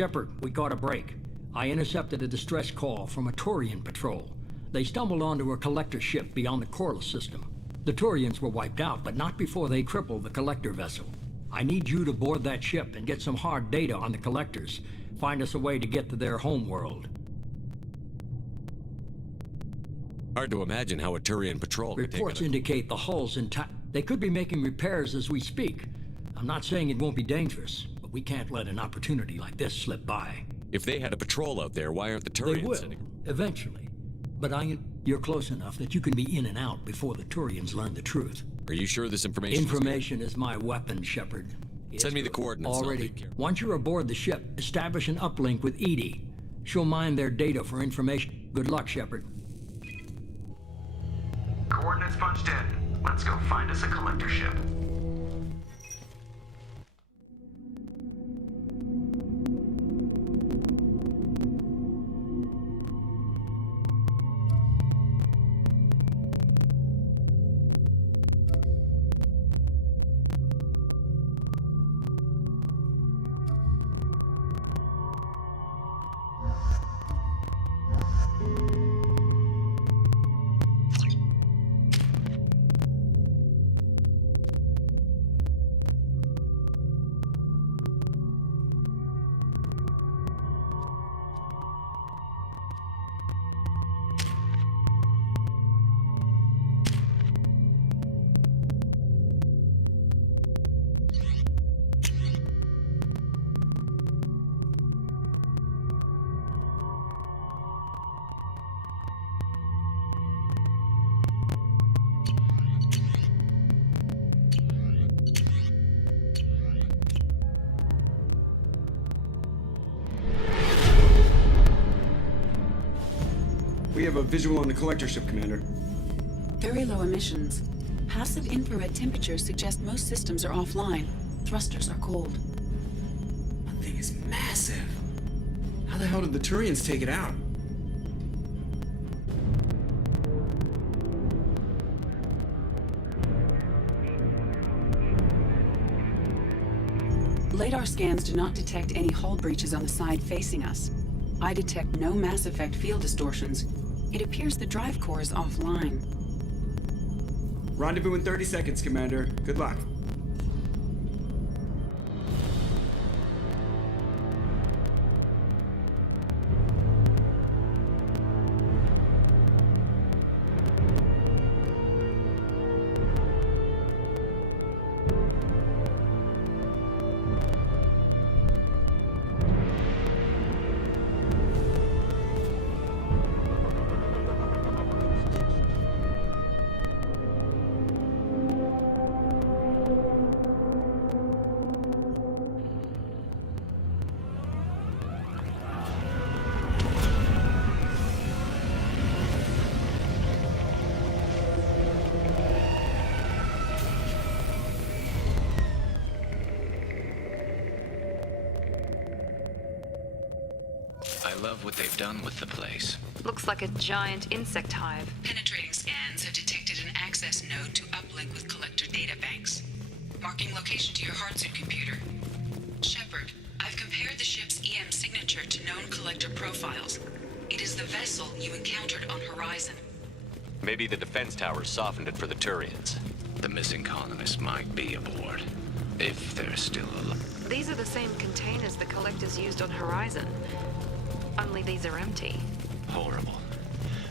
Shepard, we caught a break. I intercepted a distress call from a Turian patrol. They stumbled onto a collector ship beyond the Corliss system. The Turians were wiped out, but not before they crippled the collector vessel. I need you to board that ship and get some hard data on the collectors. Find us a way to get to their homeworld. Hard to imagine how a Turian patrol could take Reports indicate the hull's intact. They could be making repairs as we speak. I'm not saying it won't be dangerous, but we can't let an opportunity like this slip by. If they had a patrol out there, why aren't the Turians They will, sitting? eventually. But you're close enough that you can be in and out before the Turians learn the truth. Are you sure this information Information is my weapon, Shepard. Send me the coordinates. Already. Once you're aboard the ship, establish an uplink with Edie. She'll mine their data for information. Good luck, Shepard. Coordinates punched in. Let's go find us a collector ship. We have a visual on the collector ship, Commander. Very low emissions. Passive infrared temperatures suggest most systems are offline. Thrusters are cold. That thing is massive. How the hell did the Turians take it out? Radar scans do not detect any hull breaches on the side facing us. I detect no Mass Effect field distortions. It appears the drive core is offline. Rendezvous in 30 seconds, Commander. Good luck. I love what they've done with the place. Looks like a giant insect hive. Penetrating scans have detected an access node to uplink with collector data banks. Marking location to your hardsuit computer. Shepard, I've compared the ship's EM signature to known collector profiles. It is the vessel you encountered on Horizon. Maybe the defense towers softened it for the Turians. The missing colonists might be aboard. If they're still alive. These are the same containers the collectors used on Horizon. Only these are empty. Horrible.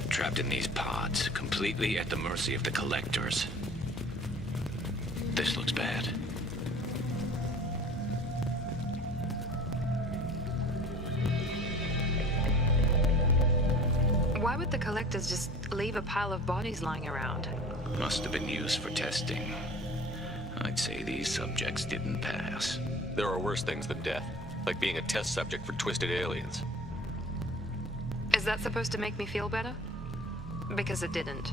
Trapped in these pods, completely at the mercy of the collectors. This looks bad. Why would the collectors just leave a pile of bodies lying around? Must have been used for testing. I'd say these subjects didn't pass. There are worse things than death, like being a test subject for twisted aliens. Is that supposed to make me feel better? Because it didn't.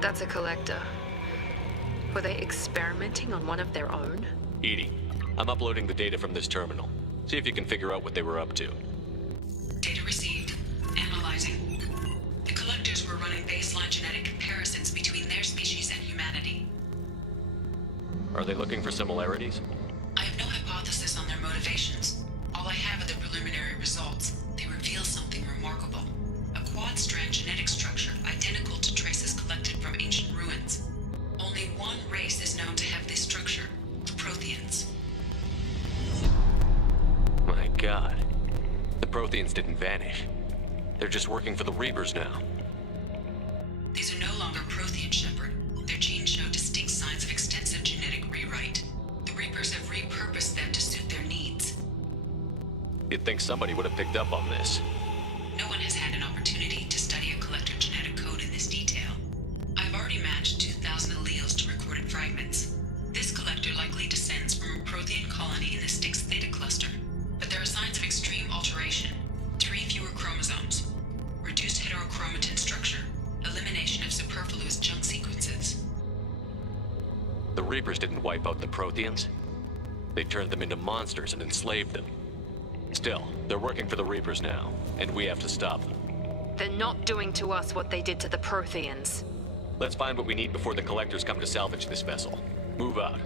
That's a collector. Were they experimenting on one of their own? Edie, I'm uploading the data from this terminal. See if you can figure out what they were up to. Data received. Analyzing. The collectors were running baseline genetic comparisons between their species and humanity. Are they looking for similarities? I have no hypothesis on their motivations. All I have are the preliminary results. They reveal something remarkable. A quad-strand genetic structure identical to traces collected from ancient ruins. Only one race is known to have this structure, the Protheans. My God. The Protheans didn't vanish. They're just working for the Reapers now. These are no longer Prothean, Shepard. Their genes show distinct signs of extensive genetic rewrite. The Reapers have repurposed them to suit their needs. You'd think somebody would have picked up on this. No one has had an opportunity to study a collector genetic code in this detail. I've already matched 2,000 alleles to recorded fragments. This collector likely descends from a Prothean colony in the Styx Theta cluster, but there are signs of extreme alteration. 3 fewer chromosomes, reduced heterochromatin structure, elimination of superfluous junk sequences. The Reapers didn't wipe out the Protheans. They turned them into monsters and enslaved them. Still, they're working for the Reapers now, and we have to stop them. They're not doing to us what they did to the Protheans. Let's find what we need before the collectors come to salvage this vessel. Move out.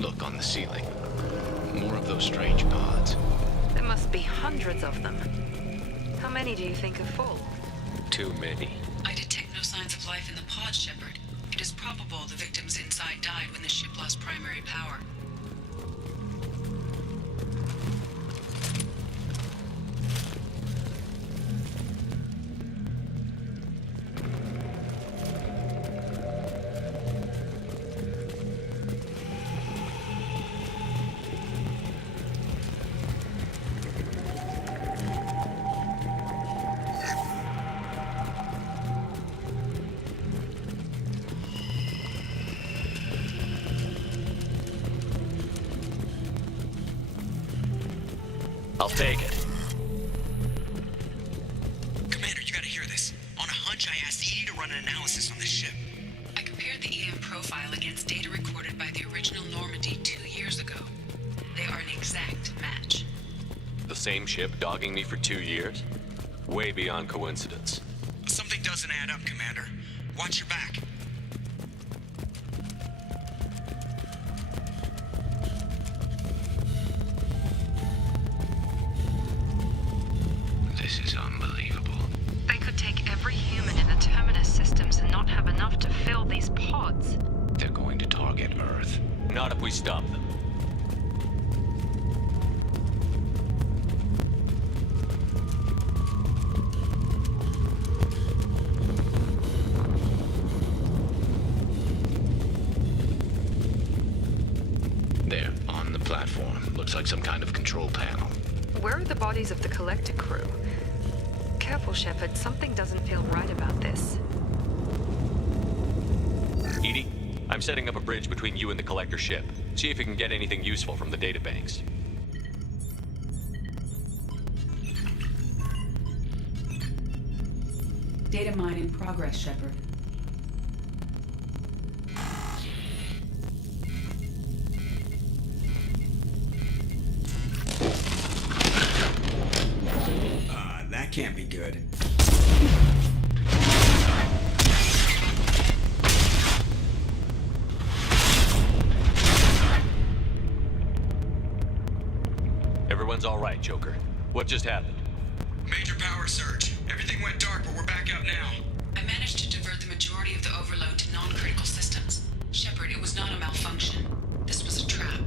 Look on the ceiling. More of those strange pods. There must be hundreds of them. How many do you think are full? Too many. I detect no signs of life in the pod, Shepard. It is probable the victims inside died when the ship lost primary power. I'll take it. Commander, you gotta hear this. On a hunch, I asked Edie to run an analysis on this ship. I compared the EM profile against data recorded by the original Normandy 2 years ago. They are an exact match. The same ship dogging me for 2 years? Way beyond coincidence. Something doesn't add up, Commander. Watch your back. This is unbelievable. They could take every human in the Terminus systems and not have enough to fill these pods. They're going to target Earth. Not if we stop them. There, on the platform. Looks like some kind of control panel. Where are the bodies of the collector crew? Careful, Shepard. Something doesn't feel right about this. Edie, I'm setting up a bridge between you and the collector ship. See if you can get anything useful from the databanks. Data mine in progress, Shepard. That can't be good. Everyone's all right, Joker. What just happened? surge. Everything went dark, but we're back out now. I managed to divert the majority of the overload to non-critical systems. Shepard, it was not a malfunction. This was a trap.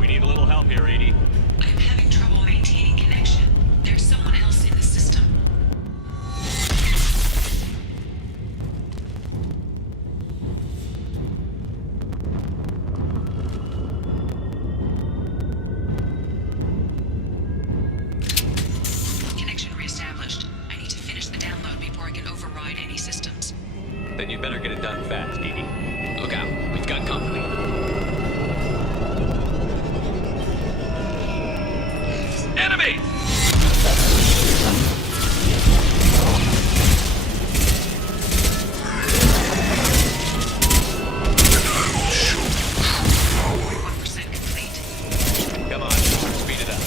We need a little help here, Edie. I am having trouble maintaining connection. There's someone else in the system. Connection reestablished. I need to finish the download before I can override any systems. Then you better get it done fast, Edie. Look out, we've got company. Enemy! Come on, speed it up.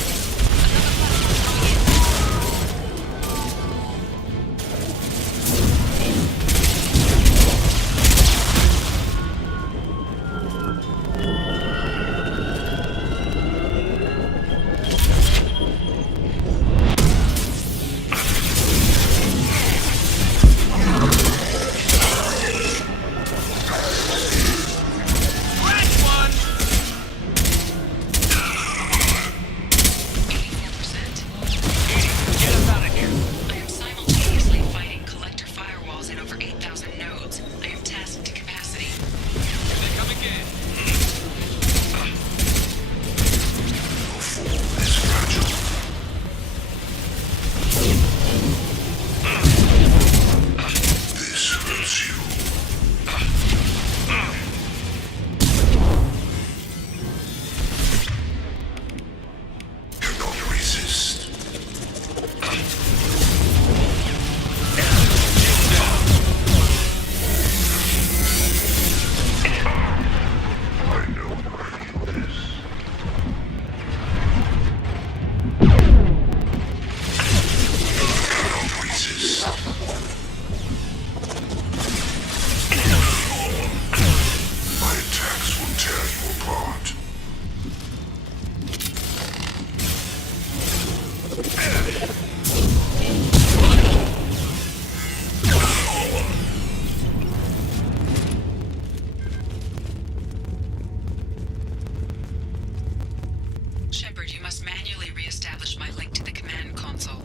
Shepard, you must manually reestablish my link to the command console.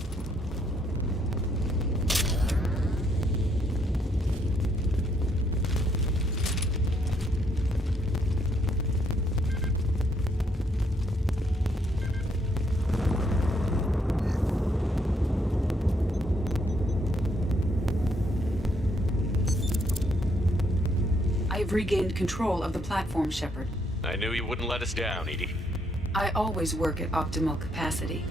I have regained control of the platform, Shepard. I knew you wouldn't let us down, Edie. I always work at optimal capacity.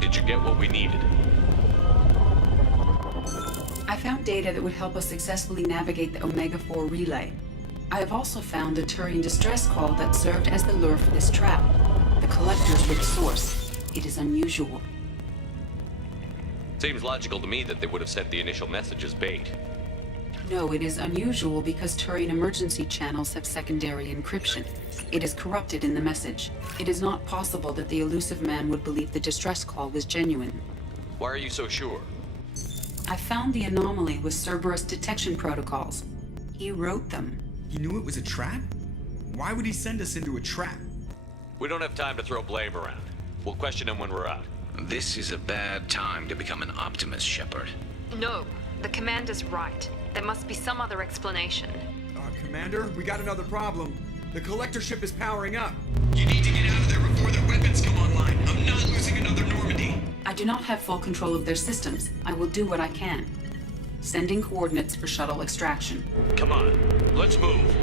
Did you get what we needed? I found data that would help us successfully navigate the Omega-4 relay. I have also found a Turian distress call that served as the lure for this trap. The collectors were the source. It is unusual. Seems logical to me that they would have sent the initial message as bait. No, it is unusual because Turian emergency channels have secondary encryption. It is corrupted in the message. It is not possible that the elusive man would believe the distress call was genuine. Why are you so sure? I found the anomaly with Cerberus detection protocols. He wrote them. He knew it was a trap? Why would he send us into a trap? We don't have time to throw blame around. We'll question him when we're out. This is a bad time to become an optimist, Shepard. No, the commander's right. There must be some other explanation. Commander, we got another problem. The collector ship is powering up. You need to get out of there before their weapons come online. I'm not losing another Normandy. I do not have full control of their systems. I will do what I can. Sending coordinates for shuttle extraction. Come on, let's move.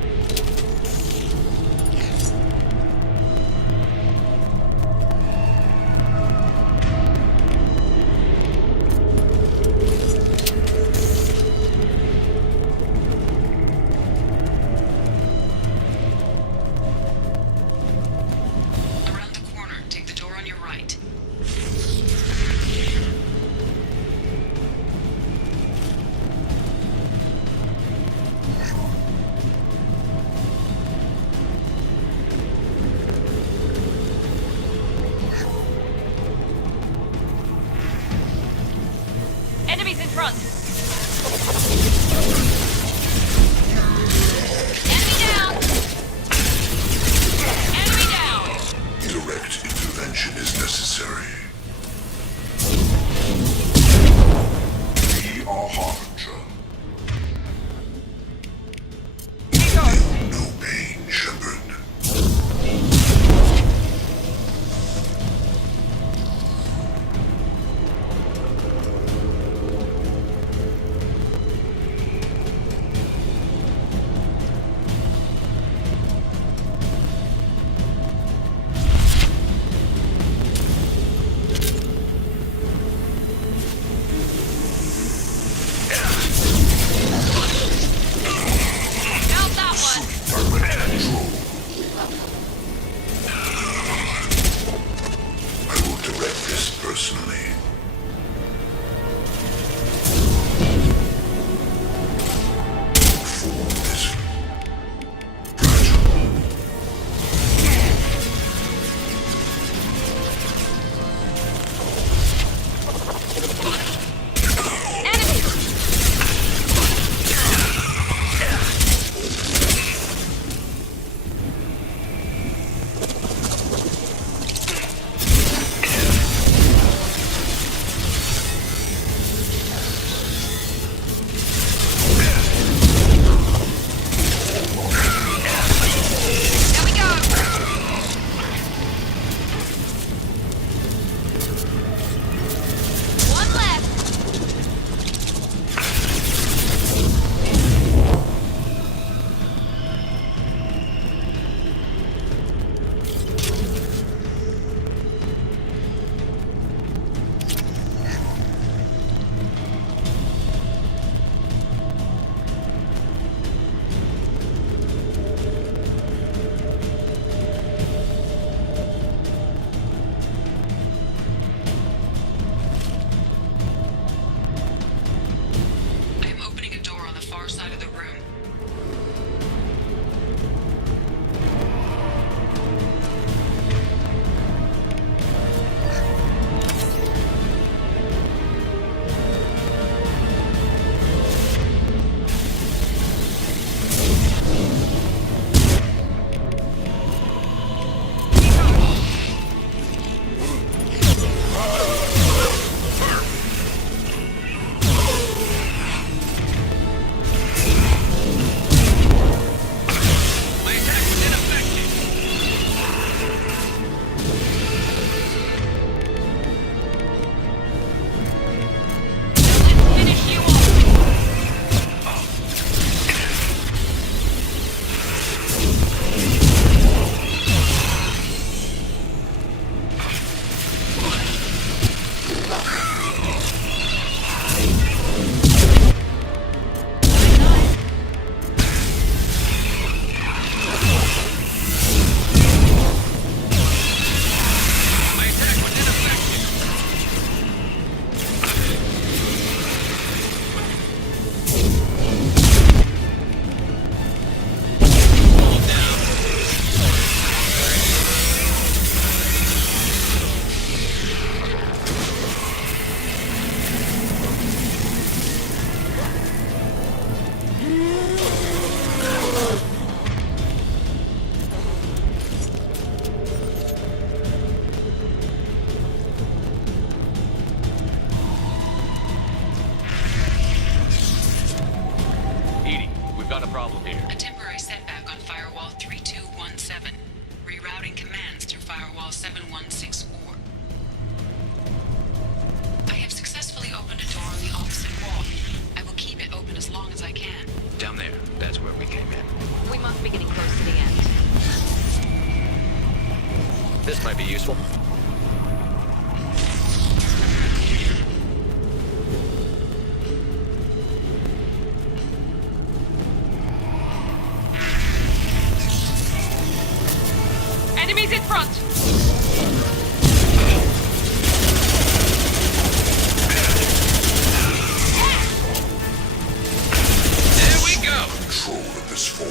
1164. I have successfully opened a door on the opposite wall. I will keep it open as long as I can. Down there. That's where we came in. We must be getting close to the end. This might be useful. Enemies in front! There we go! Control of this form.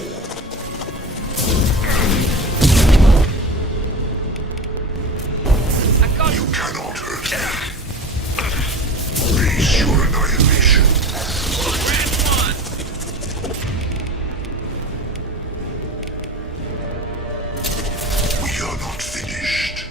I got You cannot hurt me. Face your annihilation. Grand one! We are not finished.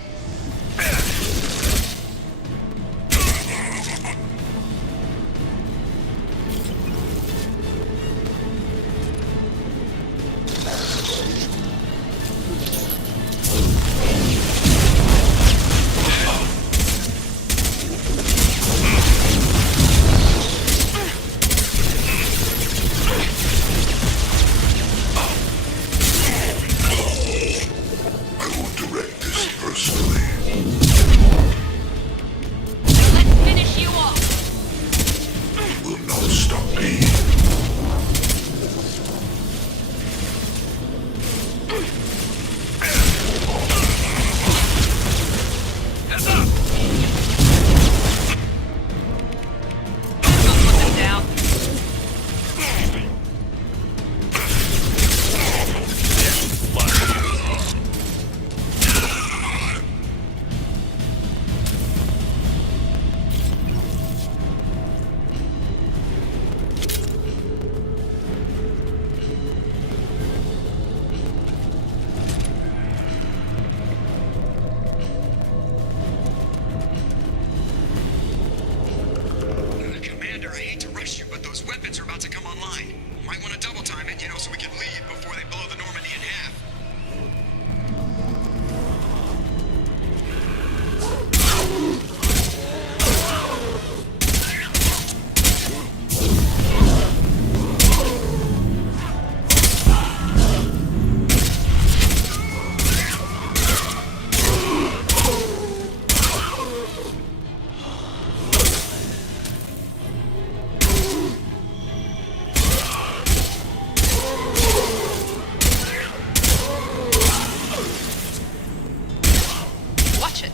I will direct this personally. Let's finish you off! Will not stop me. Heads up! Don't put them down. Commander, I hate to rush you, but those weapons are about to come online. Might want to double time it, so we can leave before they blow the Normandy in half. Watch it.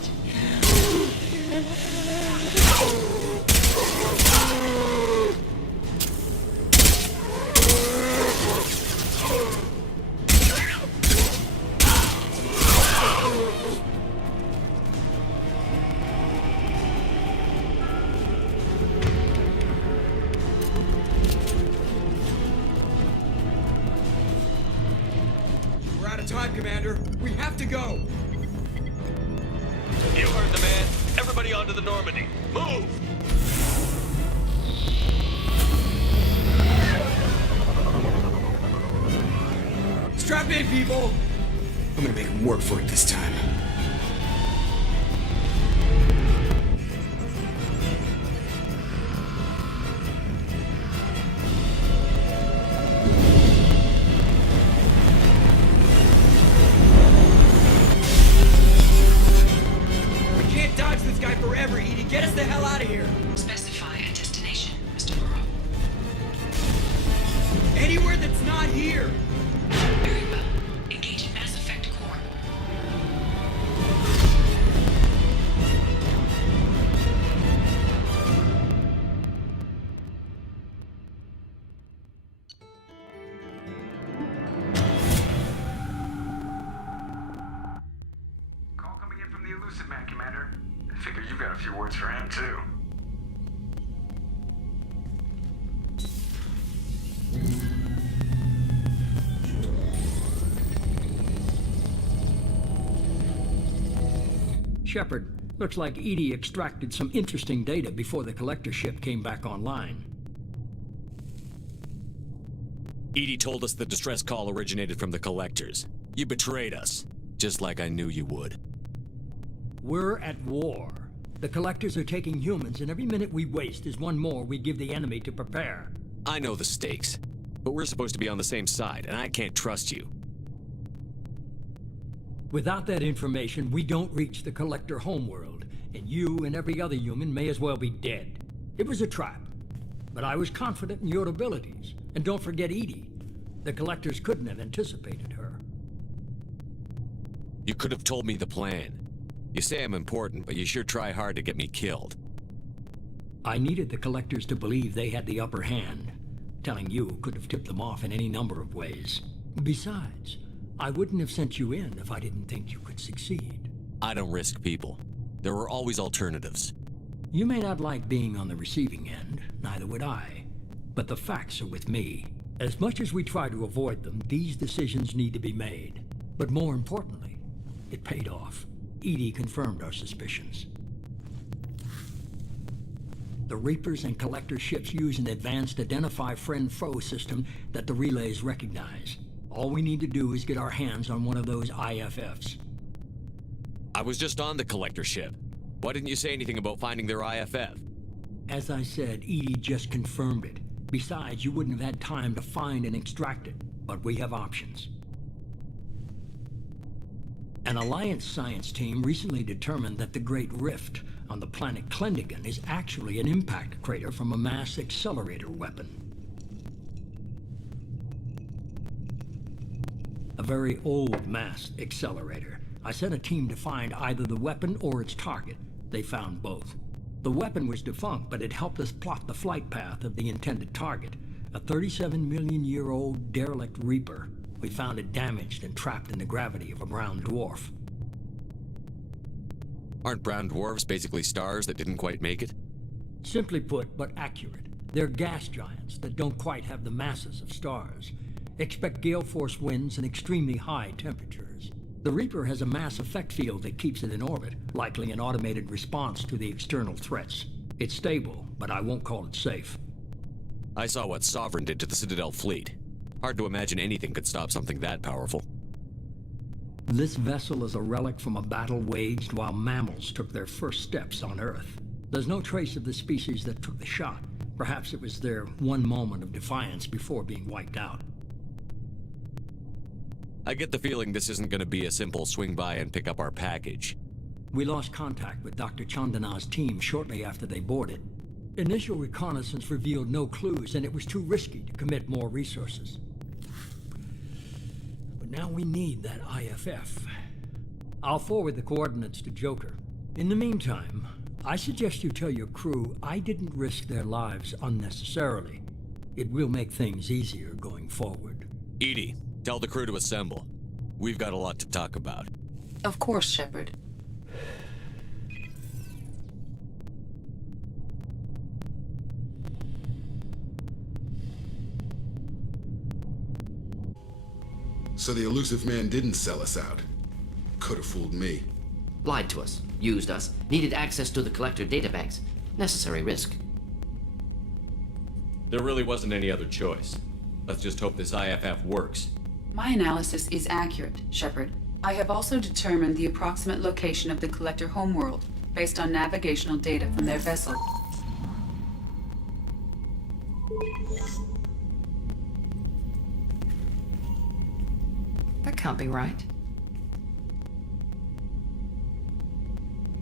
We're out of time, Commander. We have to go. You heard the man. Everybody onto the Normandy. Move! Strap in, people! I'm gonna make them work for it this time. We can't dodge this guy forever, Edie. Get us the hell out of here! Specify a destination, Mr. Burrow. Anywhere that's not here! Very well. Engage Mass Effect Core. Call coming in from the Elusive Man, Commander. I figure you've got a few words for him, too. Shepard, looks like Edie extracted some interesting data before the collector ship came back online. Edie told us the distress call originated from the collectors. You betrayed us, just like I knew you would. We're at war. The Collectors are taking humans, and every minute we waste is one more we give the enemy to prepare. I know the stakes, but we're supposed to be on the same side, and I can't trust you. Without that information, we don't reach the Collector homeworld, and you and every other human may as well be dead. It was a trap, but I was confident in your abilities. And don't forget Edie. The Collectors couldn't have anticipated her. You could have told me the plan. You say I'm important, but you sure try hard to get me killed. I needed the Collectors to believe they had the upper hand. Telling you could have tipped them off in any number of ways. Besides, I wouldn't have sent you in if I didn't think you could succeed. I don't risk people. There were always alternatives. You may not like being on the receiving end, neither would I. But the facts are with me. As much as we try to avoid them, these decisions need to be made. But more importantly, it paid off. Edie confirmed our suspicions. The Reapers and Collector ships use an advanced Identify Friend-Foe system that the relays recognize. All we need to do is get our hands on one of those IFFs. I was just on the Collector ship. Why didn't you say anything about finding their IFF? As I said, Edie just confirmed it. Besides, you wouldn't have had time to find and extract it. But we have options. An Alliance science team recently determined that the Great Rift on the planet Klendigan is actually an impact crater from a mass accelerator weapon. A very old mass accelerator. I sent a team to find either the weapon or its target. They found both. The weapon was defunct, but it helped us plot the flight path of the intended target, a 37-million-year-old derelict Reaper. We found it damaged and trapped in the gravity of a brown dwarf. Aren't brown dwarfs basically stars that didn't quite make it? Simply put, but accurate. They're gas giants that don't quite have the masses of stars. Expect gale force winds and extremely high temperatures. The Reaper has a mass effect field that keeps it in orbit, likely an automated response to the external threats. It's stable, but I won't call it safe. I saw what Sovereign did to the Citadel fleet. Hard to imagine anything could stop something that powerful. This vessel is a relic from a battle waged while mammals took their first steps on Earth. There's no trace of the species that took the shot. Perhaps it was their one moment of defiance before being wiped out. I get the feeling this isn't going to be a simple swing by and pick up our package. We lost contact with Dr. Chandana's team shortly after they boarded. Initial reconnaissance revealed no clues, and it was too risky to commit more resources. But now we need that IFF. I'll forward the coordinates to Joker. In the meantime, I suggest you tell your crew I didn't risk their lives unnecessarily. It will make things easier going forward. Edie, tell the crew to assemble. We've got a lot to talk about. Of course, Shepard. So the elusive man didn't sell us out. Could have fooled me. Lied to us, used us, needed access to the Collector databanks. Necessary risk. There really wasn't any other choice. Let's just hope this IFF works. My analysis is accurate, Shepard. I have also determined the approximate location of the Collector homeworld, based on navigational data from their vessel. That can't be right.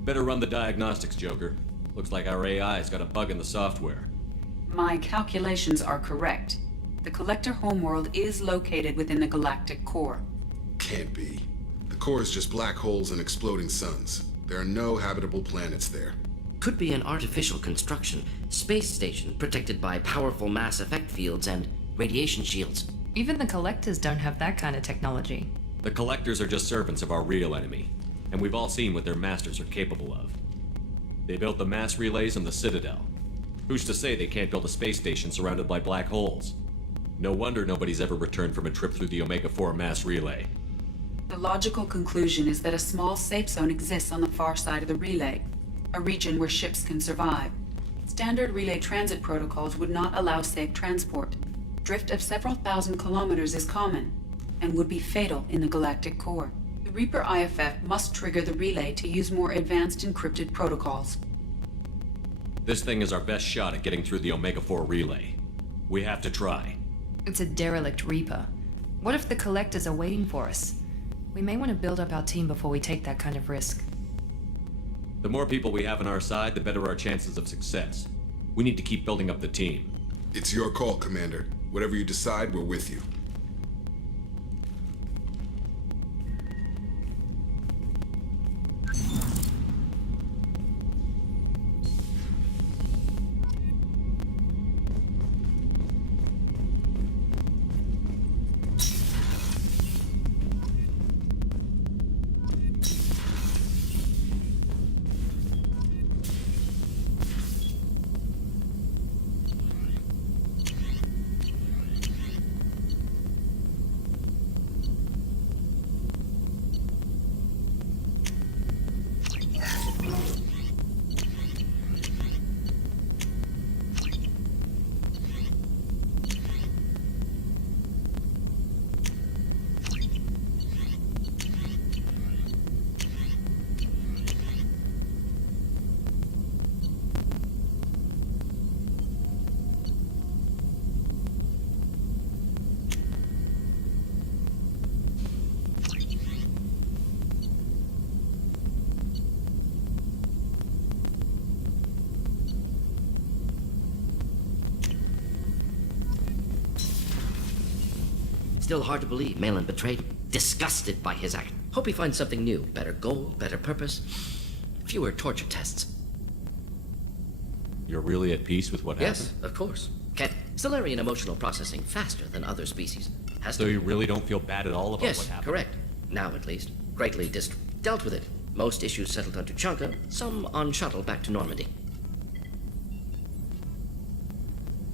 Better run the diagnostics, Joker. Looks like our AI's got a bug in the software. My calculations are correct. The Collector homeworld is located within the galactic core. Can't be. The core is just black holes and exploding suns. There are no habitable planets there. Could be an artificial construction, space station protected by powerful mass effect fields and radiation shields. Even the Collectors don't have that kind of technology. The Collectors are just servants of our real enemy, and we've all seen what their masters are capable of. They built the mass relays on the Citadel. Who's to say they can't build a space station surrounded by black holes? No wonder nobody's ever returned from a trip through the Omega-4 mass relay. The logical conclusion is that a small safe zone exists on the far side of the relay, a region where ships can survive. Standard relay transit protocols would not allow safe transport. Drift of several thousand kilometers is common, and would be fatal in the galactic core. The Reaper IFF must trigger the relay to use more advanced encrypted protocols. This thing is our best shot at getting through the Omega-4 relay. We have to try. It's a derelict Reaper. What if the Collectors are waiting for us? We may want to build up our team before we take that kind of risk. The more people we have on our side, the better our chances of success. We need to keep building up the team. It's your call, Commander. Whatever you decide, we're with you. Still hard to believe Malin betrayed him. Disgusted by his act. Hope he finds something new. Better goal, better purpose. Fewer torture tests. You're really at peace with what happened? Yes, of course. Can Solarian emotional processing faster than other species. Has So to. you really don't feel bad at all about Yes, what happened? correct. Now at least. Greatly dealt with it. Most issues settled on Tuchanka, some on shuttle back to Normandy.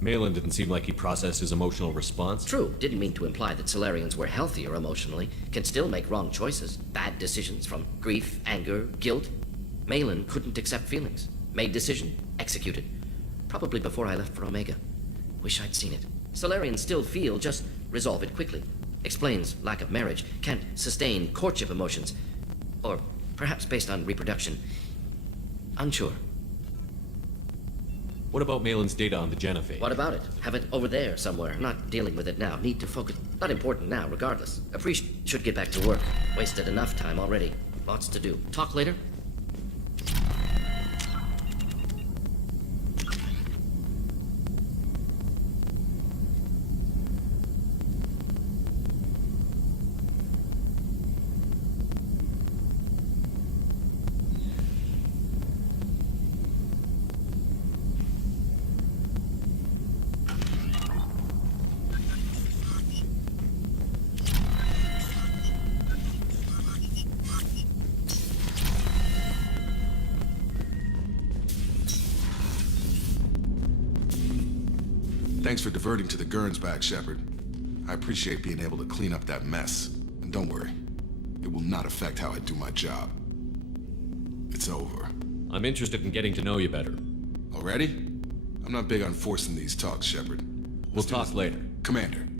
Malin didn't seem like he processed his emotional response. True, didn't mean to imply that Solarians were healthier emotionally, can still make wrong choices, bad decisions from grief, anger, guilt. Malin couldn't accept feelings. Made decision, executed. Probably before I left for Omega. Wish I'd seen it. Solarians still feel, just resolve it quickly. Explains lack of marriage, can't sustain courtship emotions. Or perhaps based on reproduction. Unsure. What about Malin's data on the Genophage? What about it? Have it over there somewhere. Not dealing with it now. Need to focus. Not important now, regardless. Should get back to work. Wasted enough time already. Lots to do. Talk later? Thanks for diverting to the Gernsback, Shepard. I appreciate being able to clean up that mess. And don't worry, it will not affect how I do my job. It's over. I'm interested in getting to know you better. Already? I'm not big on forcing these talks, Shepard. We'll talk later. Commander.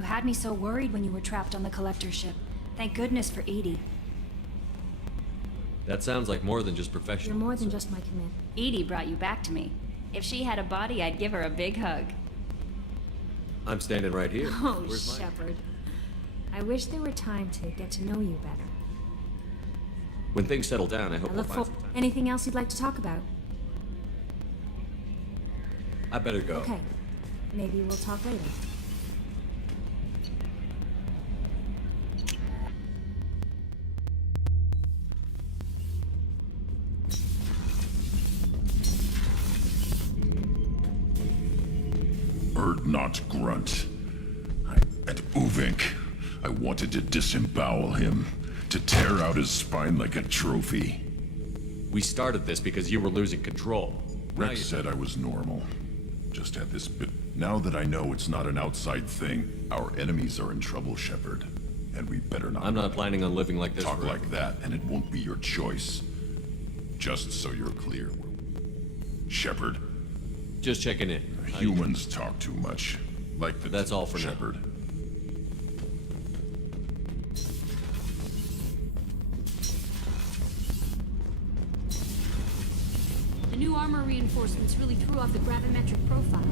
You had me so worried when you were trapped on the collector ship. Thank goodness for Edie. That sounds like more than just professional. You're more than just my command. Edie brought you back to me. If she had a body, I'd give her a big hug. I'm standing right here. Oh, Where's mine? Shepard. I wish there were time to get to know you better. When things settle down, I hope I we'll look find for some time. anything else you'd like to talk about? I better go. Okay. Maybe we'll talk later. Not grunt. At Uvink, I wanted to disembowel him, to tear out his spine like a trophy. We started this because you were losing control. Rex said I was normal. Just had this bit. Now that I know it's not an outside thing, our enemies are in trouble, Shepard. And we better not. I'm not planning on living like this. Talk forever. like that, and it won't be your choice. Just so you're clear. Shepard. Just checking in. Humans talk too much. Like the That's all for Shepard. now. The new armor reinforcements really threw off the gravimetric profiles,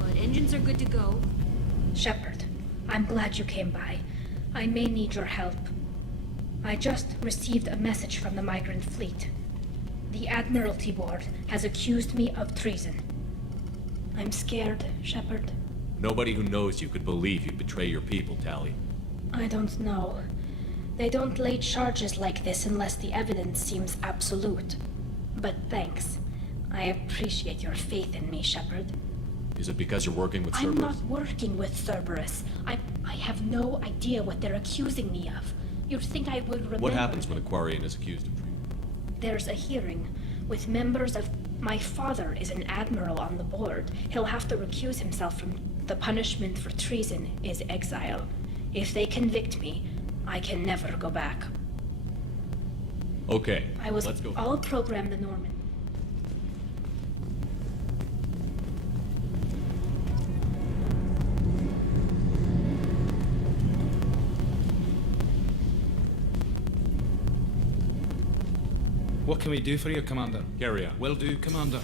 but engines are good to go. Shepard, I'm glad you came by. I may need your help. I just received a message from the migrant fleet. The Admiralty Board has accused me of treason. I'm scared, Shepard. Nobody who knows you could believe you betray your people, Tally. I don't know. They don't lay charges like this unless the evidence seems absolute. But thanks. I appreciate your faith in me, Shepard. Is it because you're working with I'm Cerberus? not working with Cerberus. I have no idea what they're accusing me of. You'd think I would remember. What happens when a Quarian is accused of treason? There's a hearing with members of... My father is an admiral on the board. He'll have to recuse himself from... The punishment for treason is exile. If they convict me, I can never go back. Okay, let's go. I'll program the Norman. What can we do for you, Commander? Carry on. Will do, Commander.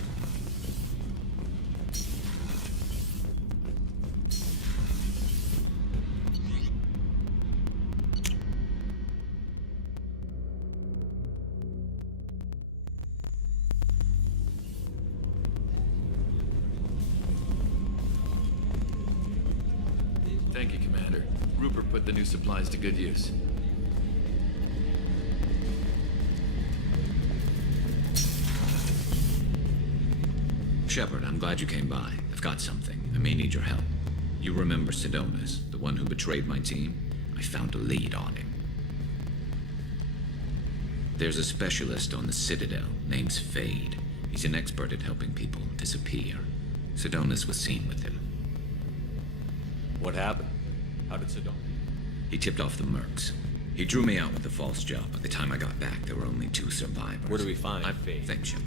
Thank you, Commander. Rupert put the new supplies to good use. Shepard, I'm glad you came by. I've got something. I may need your help. You remember Sidonis, the one who betrayed my team? I found a lead on him. There's a specialist on the Citadel, name's Fade. He's an expert at helping people disappear. Sidonis was seen with him. What happened? How did Sidonis? He tipped off the mercs. He drew me out with a false job. By the time I got back, there were only 2 survivors. Where do we find Fade? Thanks, Shepard.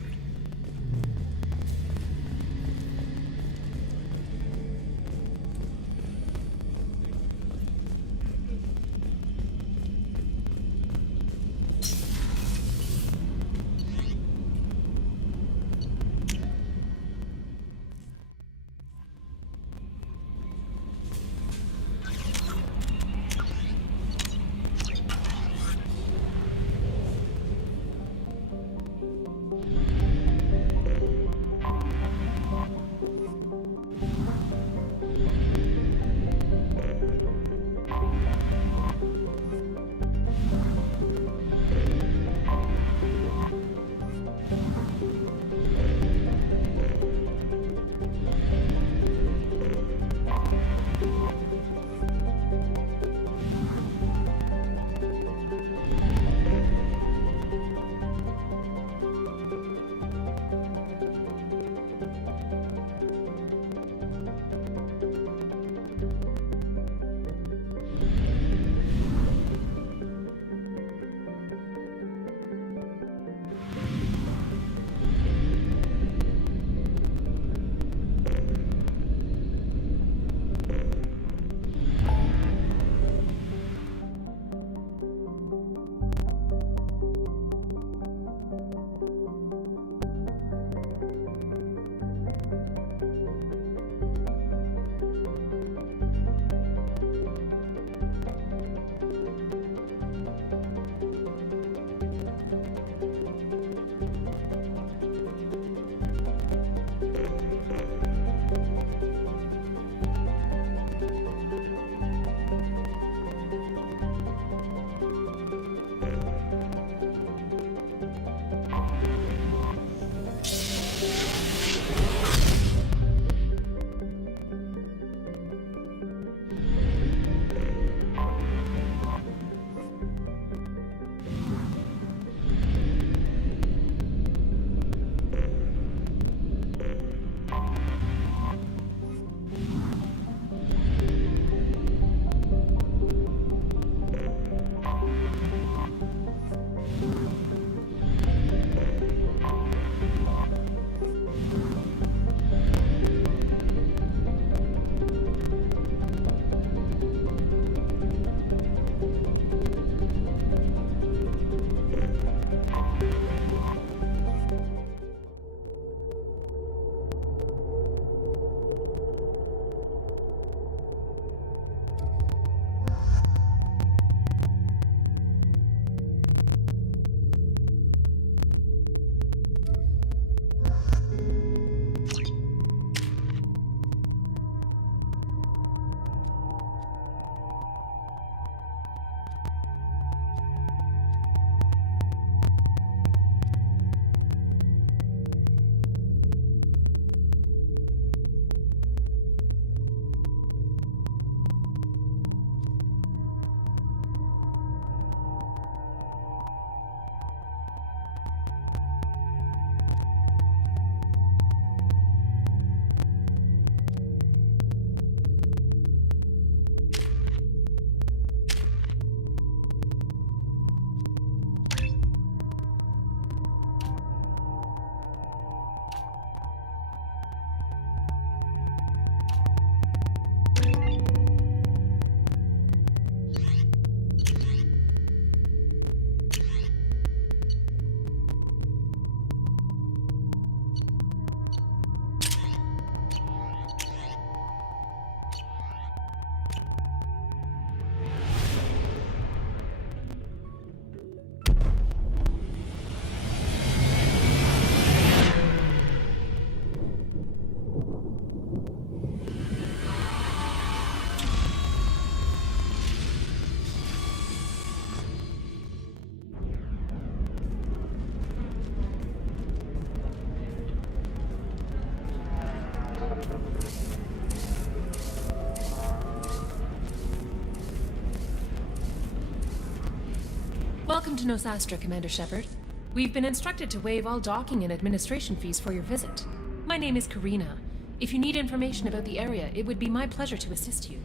Welcome to Nosastra, Commander Shepard. We've been instructed to waive all docking and administration fees for your visit. My name is Karina. If you need information about the area, it would be my pleasure to assist you.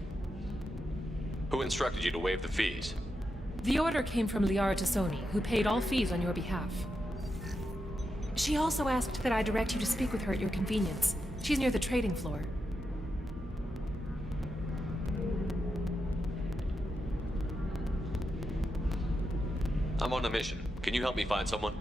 Who instructed you to waive the fees? The order came from Liara Tassoni, who paid all fees on your behalf. She also asked that I direct you to speak with her at your convenience. She's near the trading floor. I'm on a mission. Can you help me find someone?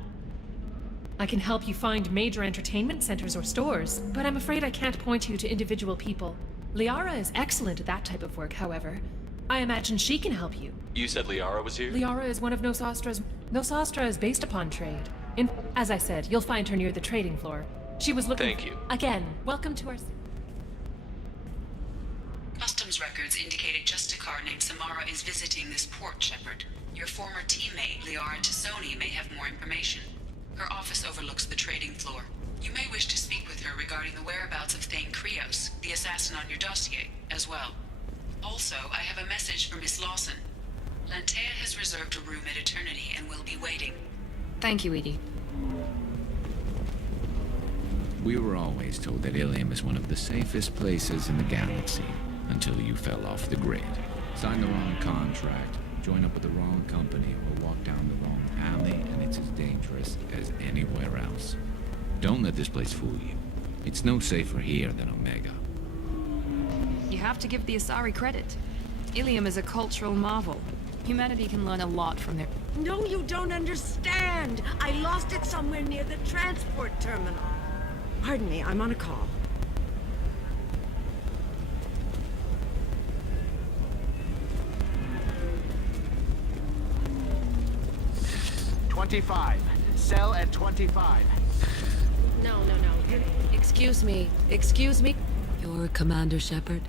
I can help you find major entertainment centers or stores, but I'm afraid I can't point you to individual people. Liara is excellent at that type of work, however. I imagine she can help you. You said Liara was here? Liara is one of Nosastra's... Nosastra is based upon trade. As I said, you'll find her near the trading floor. She was looking... Thank you. Again, welcome to our... Customs records indicate a Justicar named Samara is visiting this port, Shepard. Your former teammate, Liara Tassoni, may have more information. Her office overlooks the trading floor. You may wish to speak with her regarding the whereabouts of Thane Krios, the assassin on your dossier, as well. Also, I have a message for Miss Lawson. Lantea has reserved a room at Eternity and will be waiting. Thank you, Edie. We were always told that Ilium is one of the safest places in the galaxy, until you fell off the grid. Signed the wrong contract, join up with the wrong company, or walk down the wrong alley, and it's as dangerous as anywhere else. Don't let this place fool you. It's no safer here than Omega. You have to give the Asari credit. Ilium is a cultural marvel. Humanity can learn a lot from their... No, you don't understand! I lost it somewhere near the transport terminal. Pardon me, I'm on a call. "25. Sell at 25. No. Excuse me. Excuse me. You're Commander Shepard.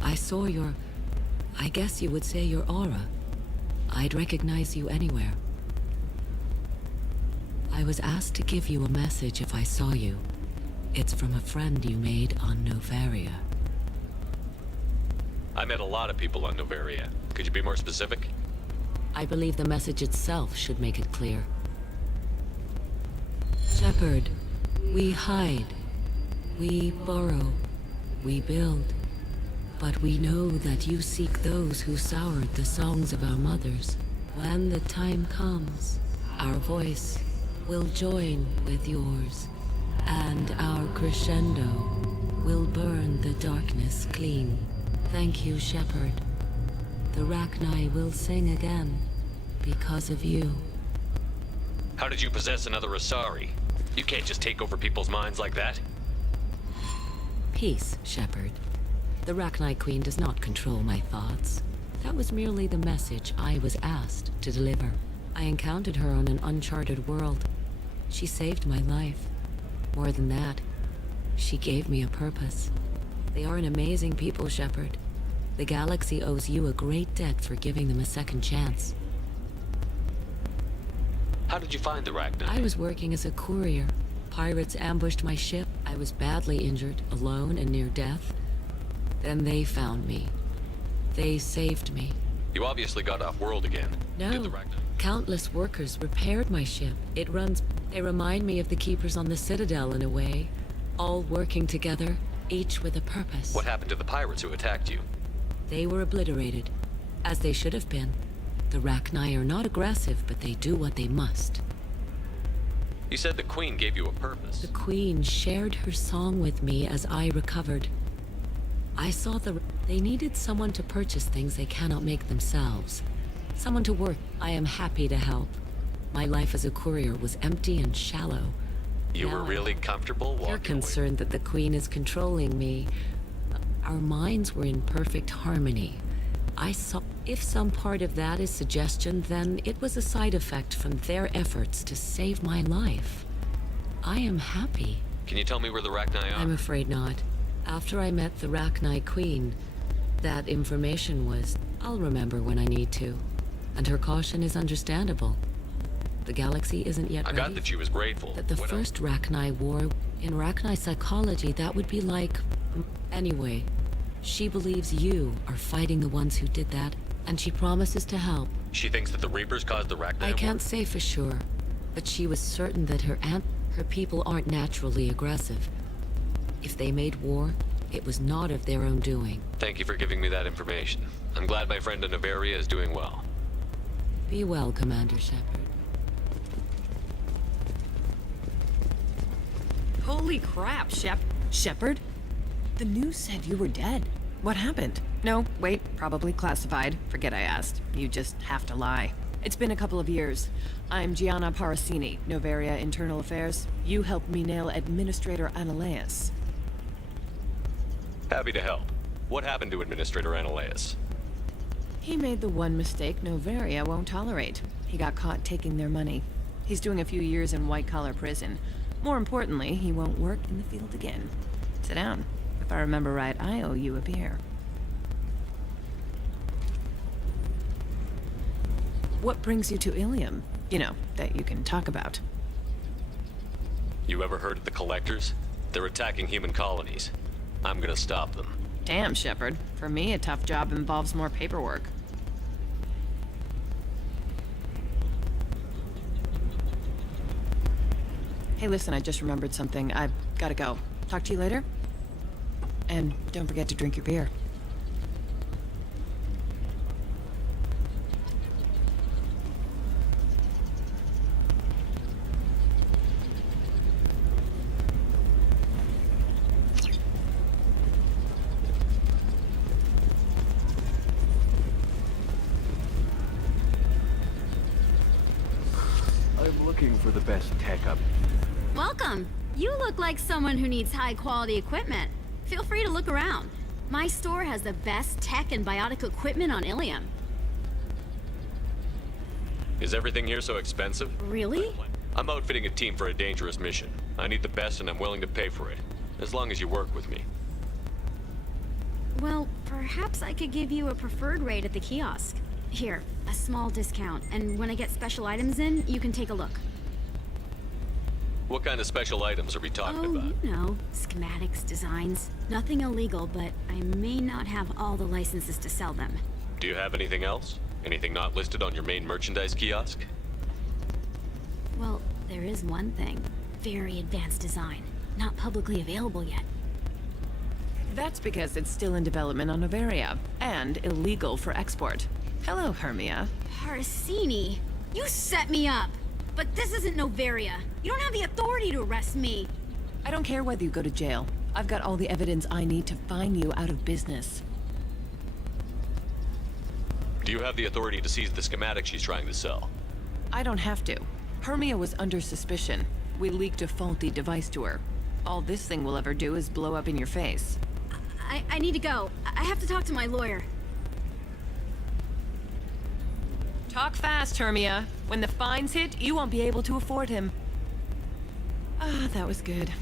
I saw your... I guess you would say your aura. I'd recognize you anywhere. I was asked to give you a message if I saw you. It's from a friend you made on Novaria. I met a lot of people on Novaria. Could you be more specific? I believe the message itself should make it clear. Shepard, we hide. We borrow. We build. But we know that you seek those who soured the songs of our mothers. When the time comes, our voice will join with yours, and our crescendo will burn the darkness clean. Thank you, Shepard. The Rachni will sing again because of you. How did you possess another Asari? You can't just take over people's minds like that. Peace, Shepard. The Rachni Queen does not control my thoughts. That was merely the message I was asked to deliver. I encountered her on an uncharted world. She saved my life. More than that, she gave me a purpose. They are an amazing people, Shepard. The galaxy owes you a great debt for giving them a second chance. How did you find the Rachni? I was working as a courier. Pirates ambushed my ship. I was badly injured, alone and near death. Then they found me. They saved me. You obviously got off-world again. No. Did the Rachni... Countless workers repaired my ship. It runs... They remind me of the Keepers on the Citadel in a way. All working together, each with a purpose. What happened to the pirates who attacked you? They were obliterated, as they should have been. The Rachni are not aggressive, but they do what they must. You said the Queen gave you a purpose. The Queen shared her song with me as I recovered. I saw they needed someone to purchase things they cannot make themselves. Someone to work. I am happy to help. My life as a courier was empty and shallow. You were really comfortable walking You're concerned that the Queen is controlling me. Our minds were in perfect harmony. I saw... If some part of that is suggestion, then it was a side effect from their efforts to save my life. I am happy. Can you tell me where the Rachni are? I'm afraid not. After I met the Rachni Queen, that information was... I'll remember when I need to. And her caution is understandable. The galaxy isn't yet I got that she was grateful. That the first Rachni war... In Rachni psychology, that would be like... Anyway, she believes you are fighting the ones who did that. and she promises to help. She thinks that the Reapers caused the Rachni I War? can't say for sure, but she was certain that her people aren't naturally aggressive. If they made war, it was not of their own doing. Thank you for giving me that information. I'm glad my friend in Noveria is doing well. Be well, Commander Shepard. Holy crap, Shepard? The news said you were dead. What happened? No, wait, probably classified. Forget I asked. You just have to lie. It's been a couple of years. I'm Gianna Parasini, Noveria Internal Affairs. You helped me nail Administrator Analeas. Happy to help. What happened to Administrator Analeas? He made the one mistake Noveria won't tolerate. He got caught taking their money. He's doing a few years in white-collar prison. More importantly, he won't work in the field again. Sit down. If I remember right, I owe you a beer. What brings you to Ilium? You know, that you can talk about. You ever heard of the Collectors? They're attacking human colonies. I'm gonna stop them. Damn, Shepard. For me, a tough job involves more paperwork. Hey, listen, I just remembered something. I've gotta go. Talk to you later? And don't forget to drink your beer. I'm looking for the best tech up. Welcome. You look like someone who needs high-quality equipment. Feel free to look around. My store has the best tech and biotic equipment on Ilium. Is everything here so expensive? Really? I'm outfitting a team for a dangerous mission. I need the best and I'm willing to pay for it. As long as you work with me. Well, perhaps I could give you a preferred rate at the kiosk. Here, a small discount, and when I get special items in, you can take a look. What kind of special items are we talking about? You know, schematics, designs. Nothing illegal, but I may not have all the licenses to sell them. Do you have anything else? Anything not listed on your main merchandise kiosk? Well, there is one thing. Very advanced design. Not publicly available yet. That's because it's still in development on Noveria, and illegal for export. Hello, Hermia. Parasini, you set me up! But this isn't Noveria. You don't have the authority to arrest me. I don't care whether you go to jail. I've got all the evidence I need to find you out of business. Do you have the authority to seize the schematic she's trying to sell? I don't have to. Hermia was under suspicion. We leaked a faulty device to her. All this thing will ever do is blow up in your face. I need to go. I have to talk to my lawyer. Talk fast, Hermia. When the fines hit, you won't be able to afford him. Ah, that was good.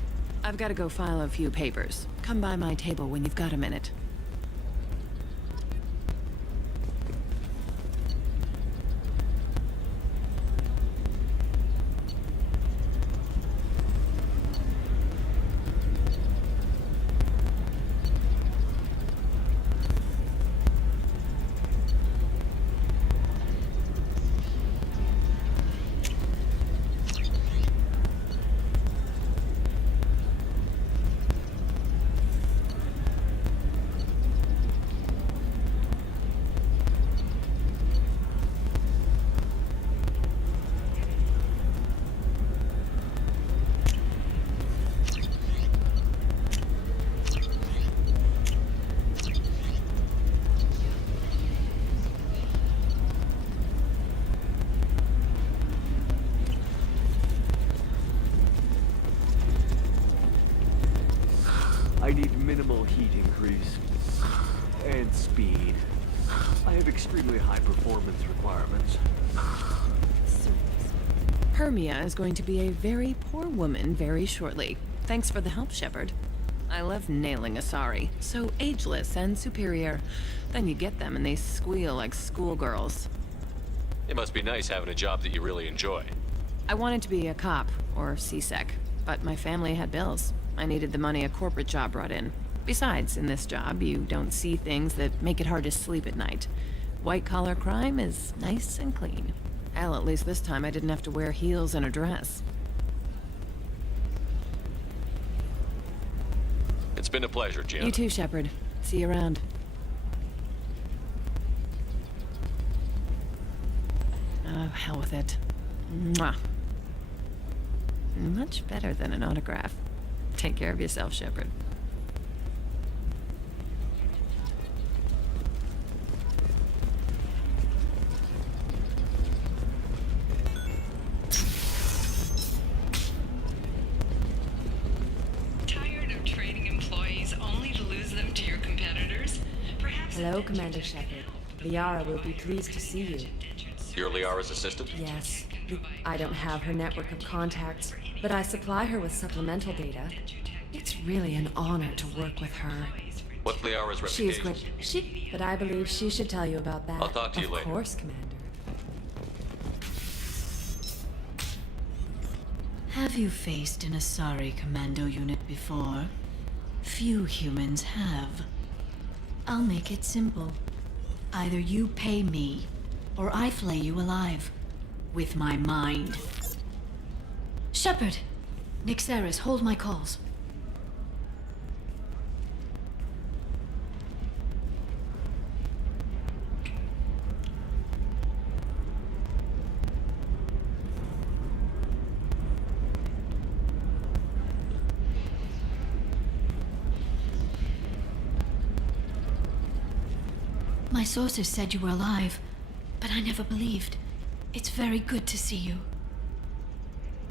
I've got to go file a few papers. Come by my table when you've got a minute. I need minimal heat increase. And speed. I have extremely high performance requirements. Hermia is going to be a very poor woman very shortly. Thanks for the help, Shepard. I love nailing Asari. So ageless and superior. Then you get them and they squeal like schoolgirls. It must be nice having a job that you really enjoy. I wanted to be a cop, or CSEC, but my family had bills. I needed the money a corporate job brought in. Besides, in this job, you don't see things that make it hard to sleep at night. white-collar crime is nice and clean. Hell, at least this time I didn't have to wear heels and a dress. It's been a pleasure, Jim. You too, Shepard. See you around. Oh, hell with it. Mwah. Much better than an autograph. Take care of yourself, Shepard. Tired of training employees only to lose them to your competitors? Perhaps. Hello, Commander Shepard. Liara will be pleased to see you. You're Liara's assistant? Yes. I don't have her network of contacts, but I supply her with supplemental data. It's really an honor to work with her. What's Liara's reputation? She's great. But I believe she should tell you about that. I'll talk to you later. Of course, Commander. Have you faced an Asari commando unit before? Few humans have. I'll make it simple. Either you pay me, or I flay you alive. With my mind. Shepard! Nixeris, hold my calls. My sources said you were alive, but I never believed. It's very good to see you.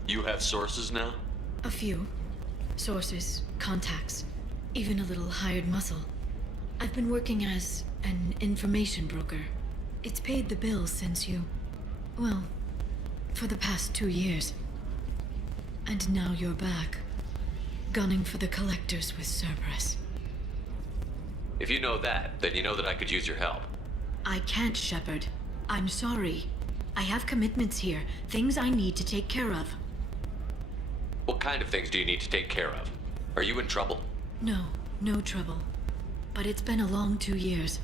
You have sources now? A few. Sources, contacts, even a little hired muscle. I've been working as an information broker. It's paid the bills since you... well, for the past 2 years. And now you're back, gunning for the collectors with Cerberus. If you know that, then you know that I could use your help. I can't, Shepard. I'm sorry. I have commitments here, things I need to take care of. What kind of things do you need to take care of? Are you in trouble? No, no trouble. But it's been a long 2 years.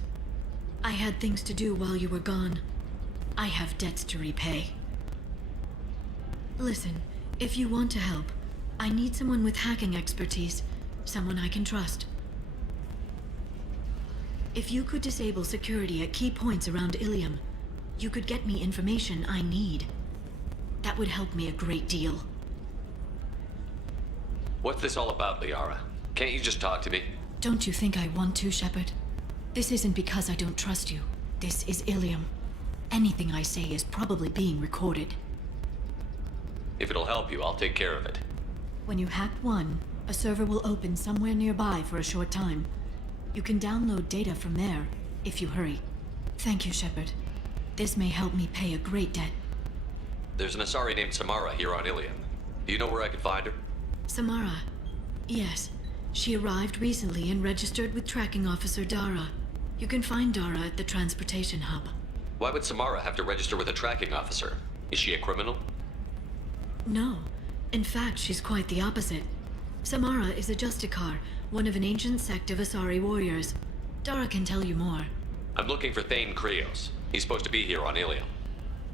I had things to do while you were gone. I have debts to repay. Listen, if you want to help, I need someone with hacking expertise. Someone I can trust. If you could disable security at key points around Ilium, you could get me information I need. That would help me a great deal. What's this all about, Liara? Can't you just talk to me? Don't you think I want to, Shepard? This isn't because I don't trust you. This is Ilium. Anything I say is probably being recorded. If it'll help you, I'll take care of it. When you hack one, a server will open somewhere nearby for a short time. You can download data from there, if you hurry. Thank you, Shepard. This may help me pay a great debt. There's an Asari named Samara here on Ilium. Do you know where I could find her? Samara. Yes. She arrived recently and registered with Tracking Officer Dara. You can find Dara at the transportation hub. Why would Samara have to register with a tracking officer? Is she a criminal? No. In fact, she's quite the opposite. Samara is a Justicar, one of an ancient sect of Asari warriors. Dara can tell you more. I'm looking for Thane Krios. He's supposed to be here on Ilium.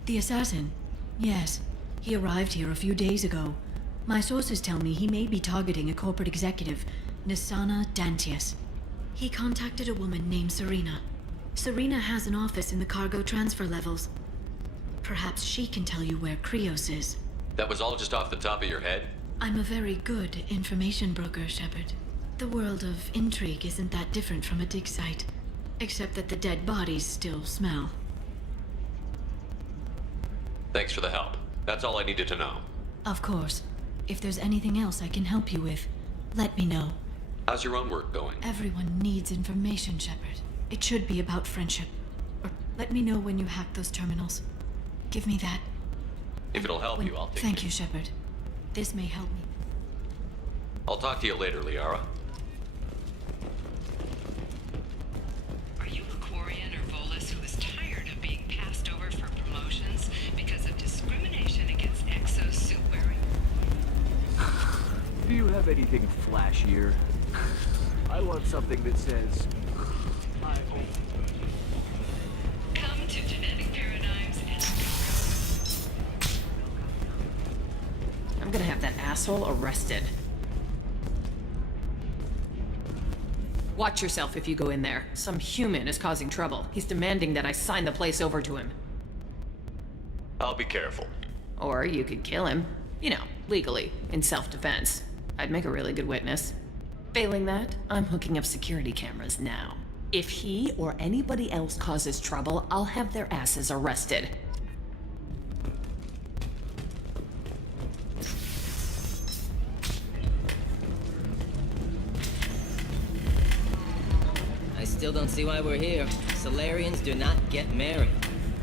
The assassin? Yes. He arrived here a few days ago. My sources tell me he may be targeting a corporate executive, Nisana Dantius. He contacted a woman named Serena. Serena has an office in the cargo transfer levels. Perhaps she can tell you where Krios is. That was all just off the top of your head? I'm a very good information broker, Shepard. The world of intrigue isn't that different from a dig site, except that the dead bodies still smell. Thanks for the help. That's all I needed to know. Of course. If there's anything else I can help you with, let me know. How's your own work going? Everyone needs information, Shepard. It should be about friendship. Or let me know when you hack those terminals. Give me that. If it'll help you, I'll take it. Thank you, Shepard. This may help me. I'll talk to you later, Liara. Are you a Quarian or Volus who is tired of being passed over for promotions because of discrimination against exo suit wearing? Do you have anything flashier? I want something that says, I own. Come asshole arrested. Watch yourself if you go in there. Some human is causing trouble. He's demanding that I sign the place over to him. I'll be careful. Or you could kill him. You know, legally, in self-defense. I'd make a really good witness. Failing that, I'm hooking up security cameras now. If he or anybody else causes trouble, I'll have their asses arrested. I still don't see why we're here. Solarians do not get married.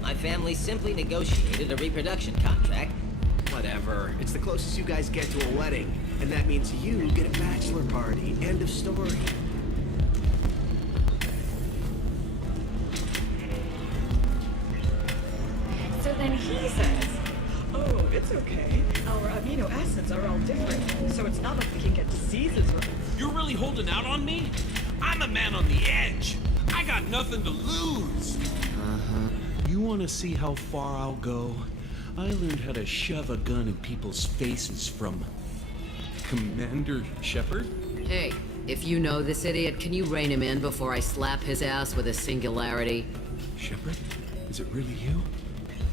My family simply negotiated a reproduction contract. Whatever. It's the closest you guys get to a wedding. And that means you get a bachelor party. End of story. So then he says, oh, it's okay. Our amino acids are all different, so it's not like we can get diseases or... You're really holding out on me? I'm a man on the edge. I got nothing to lose. You want to see how far I'll go? I learned how to shove a gun in people's faces from Commander Shepard. Hey, if you know this idiot, can you rein him in before I slap his ass with a singularity? Shepard? Is it really you?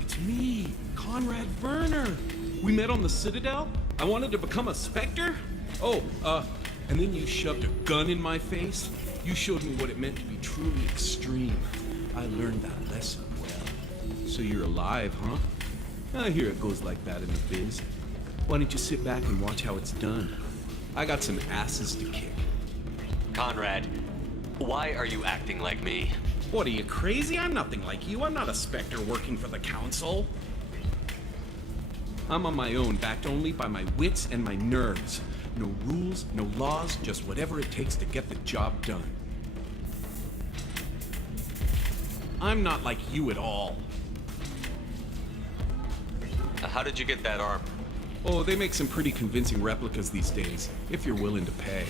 It's me, Conrad Werner. We met on the Citadel? I wanted to become a Spectre? And then you shoved a gun in my face? You showed me what it meant to be truly extreme. I learned that lesson well. So you're alive, huh? I hear it goes like that in the biz. Why don't you sit back and watch how it's done? I got some asses to kick. Conrad, why are you acting like me? What, are you crazy? I'm nothing like you. I'm not a Spectre working for the Council. I'm on my own, backed only by my wits and my nerves. No rules, no laws, just whatever it takes to get the job done. I'm not like you at all. How did you get that armor? Oh, they make some pretty convincing replicas these days, if you're willing to pay.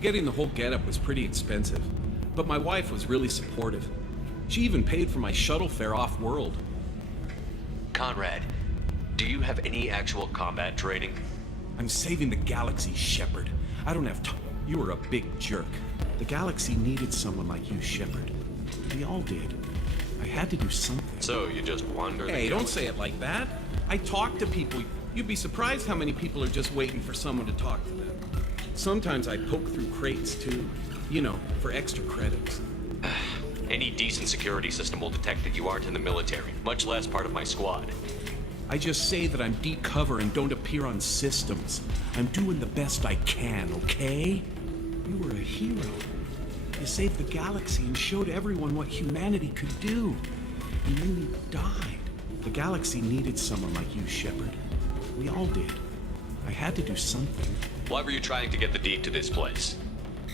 Getting the whole getup was pretty expensive, but my wife was really supportive. She even paid for my shuttle fare off-world. Conrad, do you have any actual combat training? I'm saving the galaxy, Shepard. I don't have time. You were a big jerk. The galaxy needed someone like you, Shepard. We all did. I had to do something. So you just wander the Hey, don't galaxy? say it like that. I talk to people. You'd be surprised how many people are just waiting for someone to talk to them. Sometimes I poke through crates, too. You know, for extra credits. Any decent security system will detect that you aren't in the military, much less part of my squad. I just say that I'm deep cover and don't appear on systems. I'm doing the best I can, okay? You were a hero. You saved the galaxy and showed everyone what humanity could do. And then you died. The galaxy needed someone like you, Shepard. We all did. I had to do something. Why were you trying to get the deed to this place?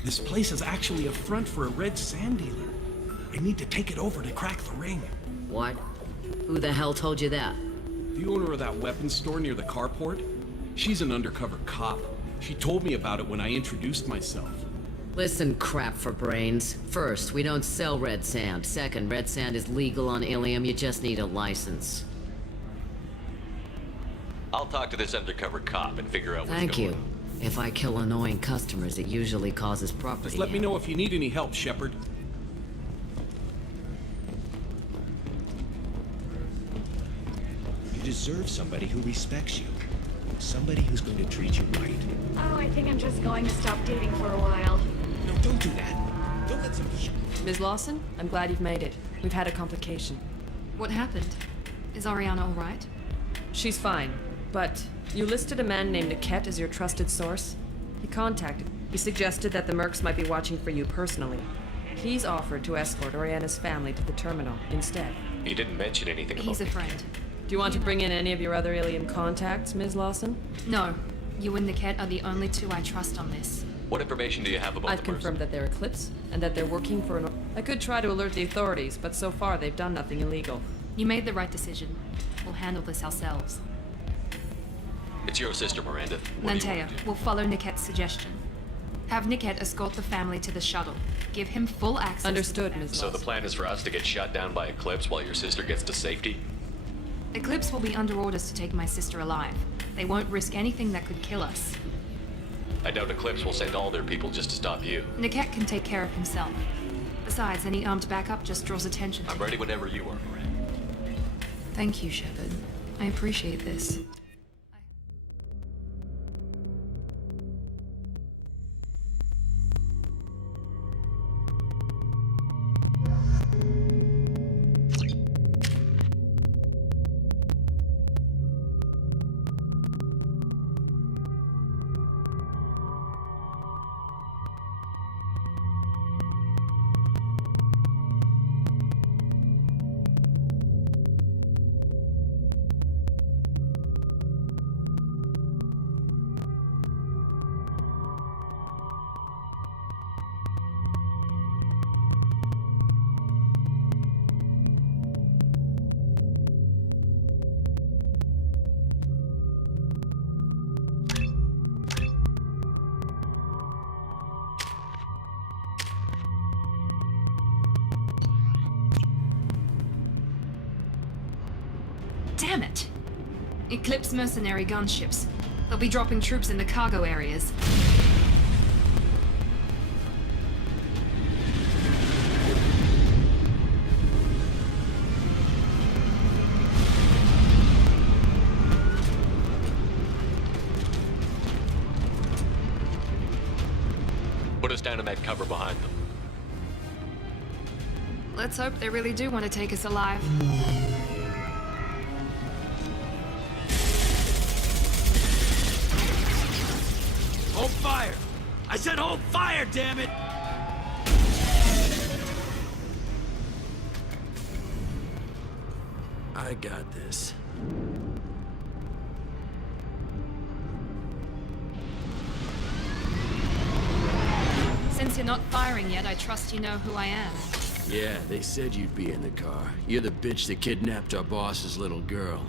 This place is actually a front for a red sand dealer. I need to take it over to crack the ring. What? Who the hell told you that? The owner of that weapons store near the carport? She's an undercover cop. She told me about it when I introduced myself. Listen, crap for brains. First, we don't sell red sand. Second, red sand is legal on Ilium. You just need a license. I'll talk to this undercover cop and figure out what's Thank going you. If I kill annoying customers, it usually causes property. Just let me know if you need any help, Shepard. You deserve somebody who respects you. Somebody who's going to treat you right. Oh, I think I'm just going to stop dating for a while. No, don't do that. Don't let some... Ms. Lawson, I'm glad you've made it. We've had a complication. What happened? Is Ariana all right? She's fine, but you listed a man named Niket as your trusted source. He contacted. He suggested that the Mercs might be watching for you personally. He's offered to escort Oriana's family to the terminal instead. He didn't mention anything about He's a me. friend. Do you want to bring in any of your other Ilium contacts, Ms. Lawson? No. You and Niket are the only two I trust on this. What information do you have about I've the Mercs? confirmed that they're Eclipse, and that they're working for an... I could try to alert the authorities, but so far they've done nothing illegal. You made the right decision. We'll handle this ourselves. It's your sister, Miranda. What do you Lantea, want to do? we'll follow Niket's suggestion. Have Niket escort the family to the shuttle. Give him full access. Understood, Ms. So the plan is for us to get shot down by Eclipse while your sister gets to safety? Eclipse will be under orders to take my sister alive. They won't risk anything that could kill us. I doubt Eclipse will send all their people just to stop you. Niket can take care of himself. Besides, any armed backup just draws attention to I'm ready whenever you are, Miranda. Thank you, Shepard. I appreciate this. Damn it! Eclipse mercenary gunships. They'll be dropping troops in the cargo areas. Put us down in that cover behind them. Let's hope they really do want to take us alive. Hold fire! I said hold fire, damn it! I got this. Since you're not firing yet, I trust you know who I am. Yeah, they said you'd be in the car. You're the bitch that kidnapped our boss's little girl.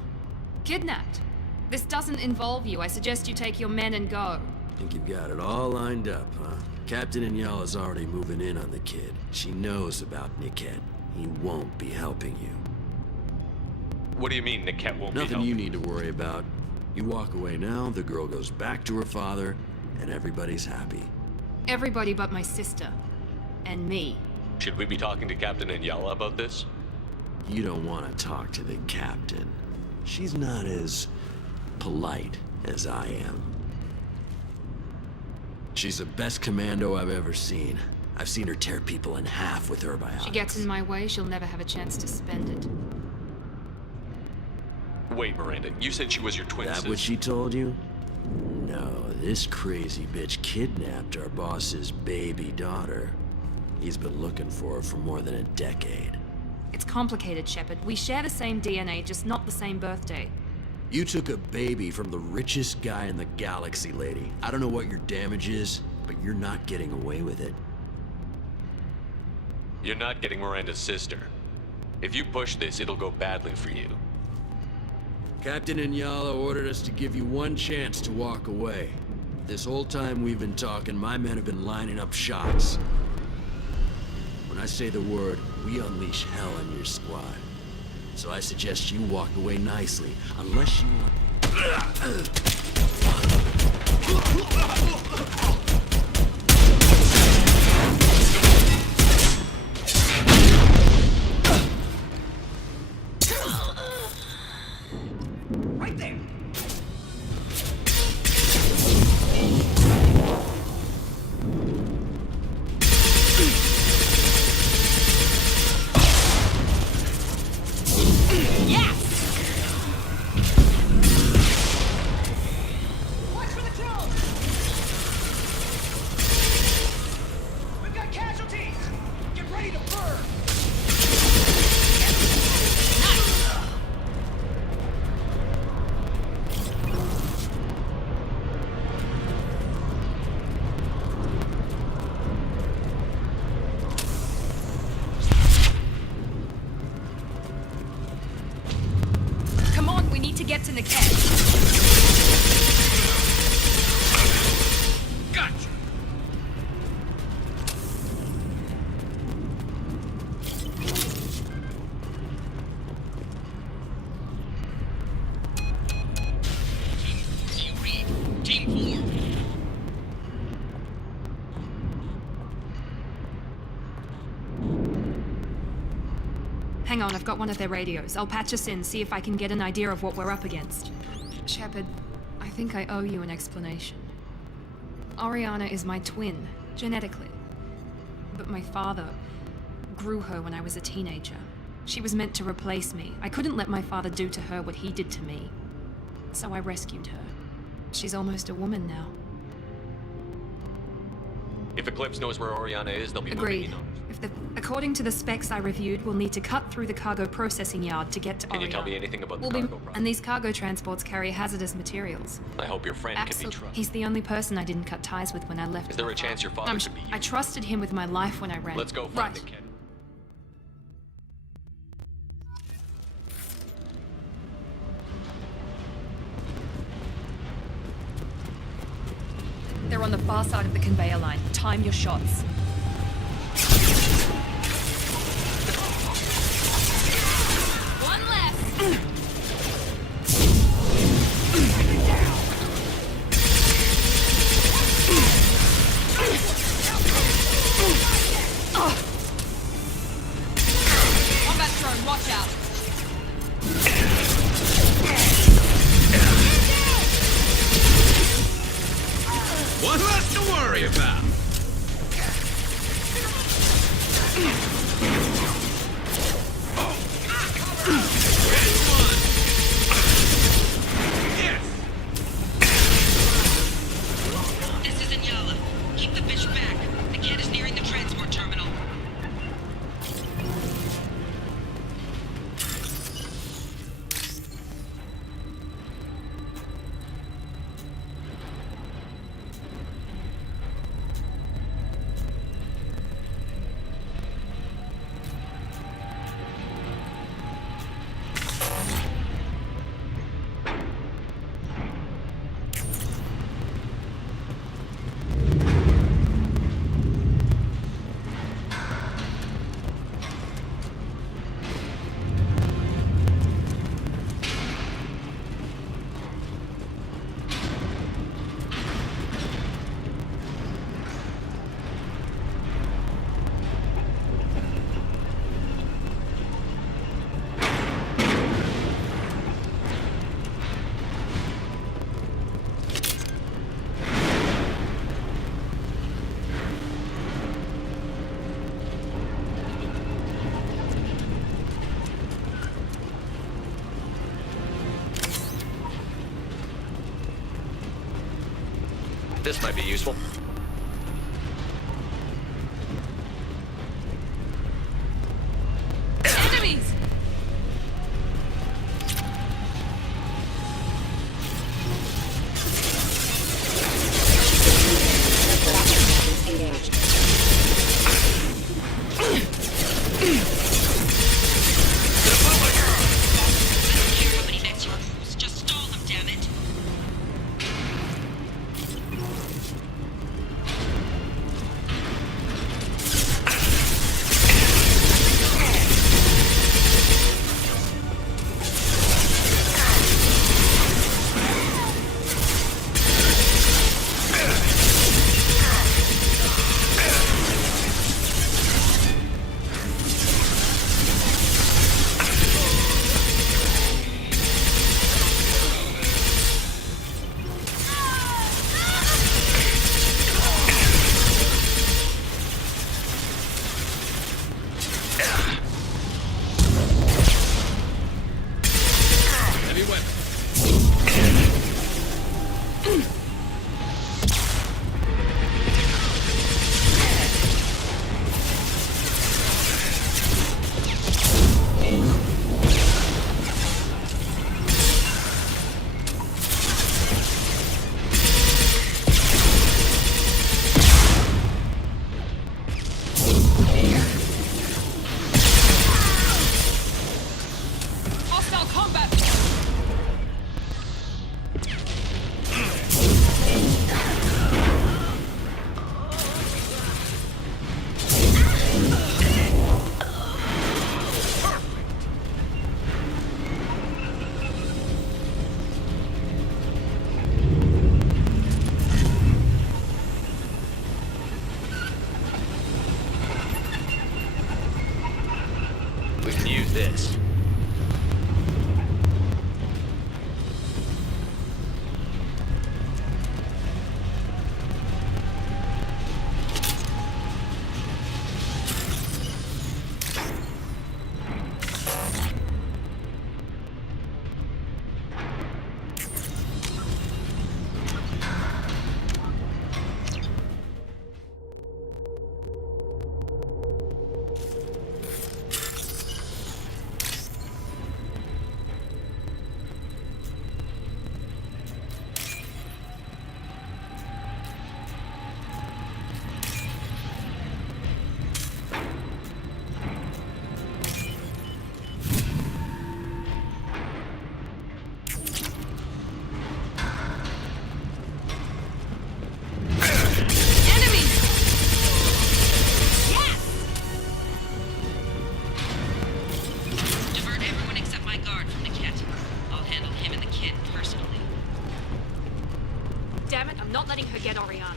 Kidnapped? This doesn't involve you. I suggest you take your men and go. Think you've got it all lined up, huh? Captain Inyala's already moving in on the kid. She knows about Niket. He won't be helping you. What do you mean Niket won't be Nothing helping? you need to worry about. You walk away now, the girl goes back to her father, and everybody's happy. Everybody but my sister. And me. Should we be talking to Captain Inyala about this? You don't want to talk to the captain. She's not as polite as I am. She's the best commando I've ever seen. I've seen her tear people in half with her biotics. She gets in my way, she'll never have a chance to spend it. Wait, Miranda, you said she was your twin sister. That what she told you? No, this crazy bitch kidnapped our boss's baby daughter. He's been looking for her for more than a decade. It's complicated, Shepard. We share the same DNA, just not the same birthday. You took a baby from the richest guy in the galaxy, lady. I don't know what your damage is, but you're not getting away with it. You're not getting Miranda's sister. If you push this, it'll go badly for you. Captain Inyala ordered us to give you one chance to walk away. This whole time we've been talking, my men have been lining up shots. When I say the word, we unleash hell on your squad. So I suggest you walk away nicely, unless you... Right there! Watch for the drones! We've got casualties! Get ready to burn! Come on, we need to get to Niket. Gotcha! Hang on, I've got one of their radios. I'll patch us in, see if I can get an idea of what we're up against. Shepard, I think I owe you an explanation. Oriana is my twin, genetically. But my father grew her when I was a teenager. She was meant to replace me. I couldn't let my father do to her what he did to me. So I rescued her. She's almost a woman now. If Eclipse knows where Oriana is, they'll be Agreed. moving in on her. According to the specs I reviewed, we'll need to cut through the cargo processing yard to get to Can you Oriana. tell me anything about the We'll cargo process? And these cargo transports carry hazardous materials. I hope your friend can be Absolutely. trusted. He's the only person I didn't cut ties with when I left. Is there a chance your father could be I trusted him with my life when I ran. Let's go find Right. the kid. They're on the far side of the conveyor line. Time your shots. One left. Combat drone, watch out. One less to worry about. This is Inyala. Keep the bitch back. The kid is nearing the transport terminal. This might be useful. Enemies! Just stall them, damn it. Hostile combat! We can use this. Damn it, I'm not letting her get Oriana.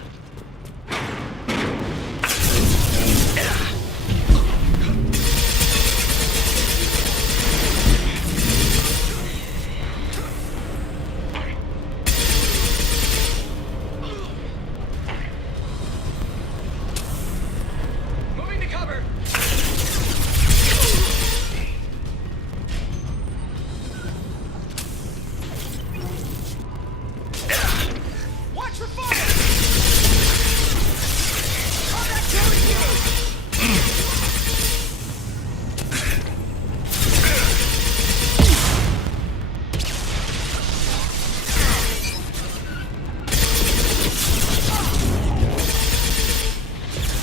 Moving to cover. Watch for fire! Combat turret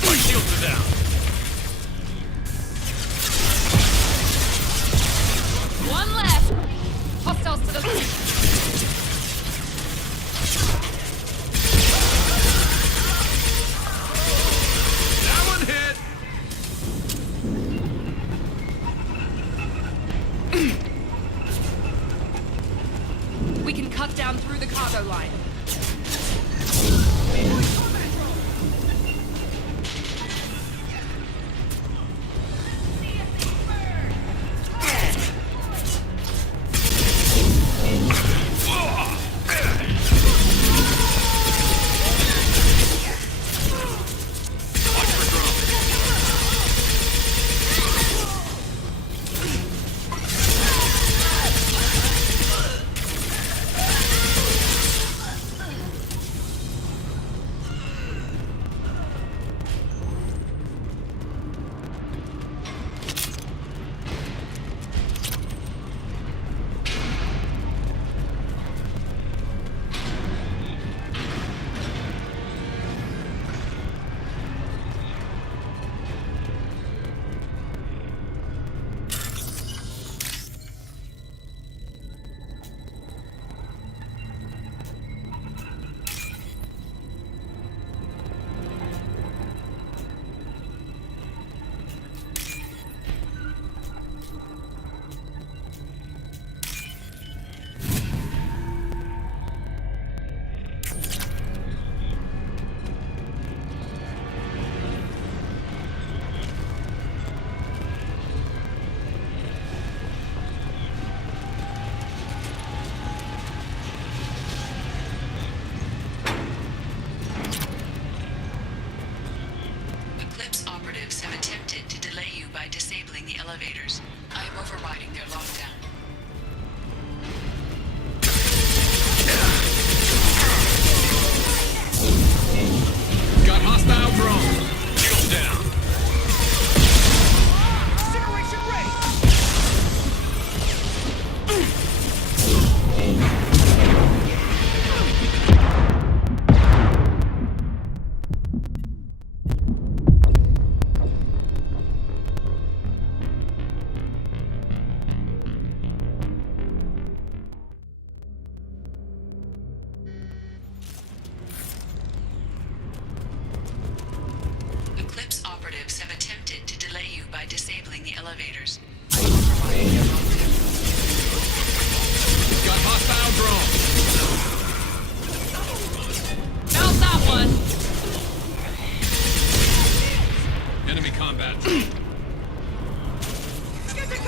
My shields are down. One left! Hostiles to the... That one hit. We can cut down through the cargo line. Eclipse operatives have attempted to delay you by disabling the elevators. I am overriding their lockdown. Got hostile drone. Shields down. incineration ready. Eclipse operatives have attempted to delay you by disabling the elevators. Got hostile drone. Found that one! Enemy combat drone. Get to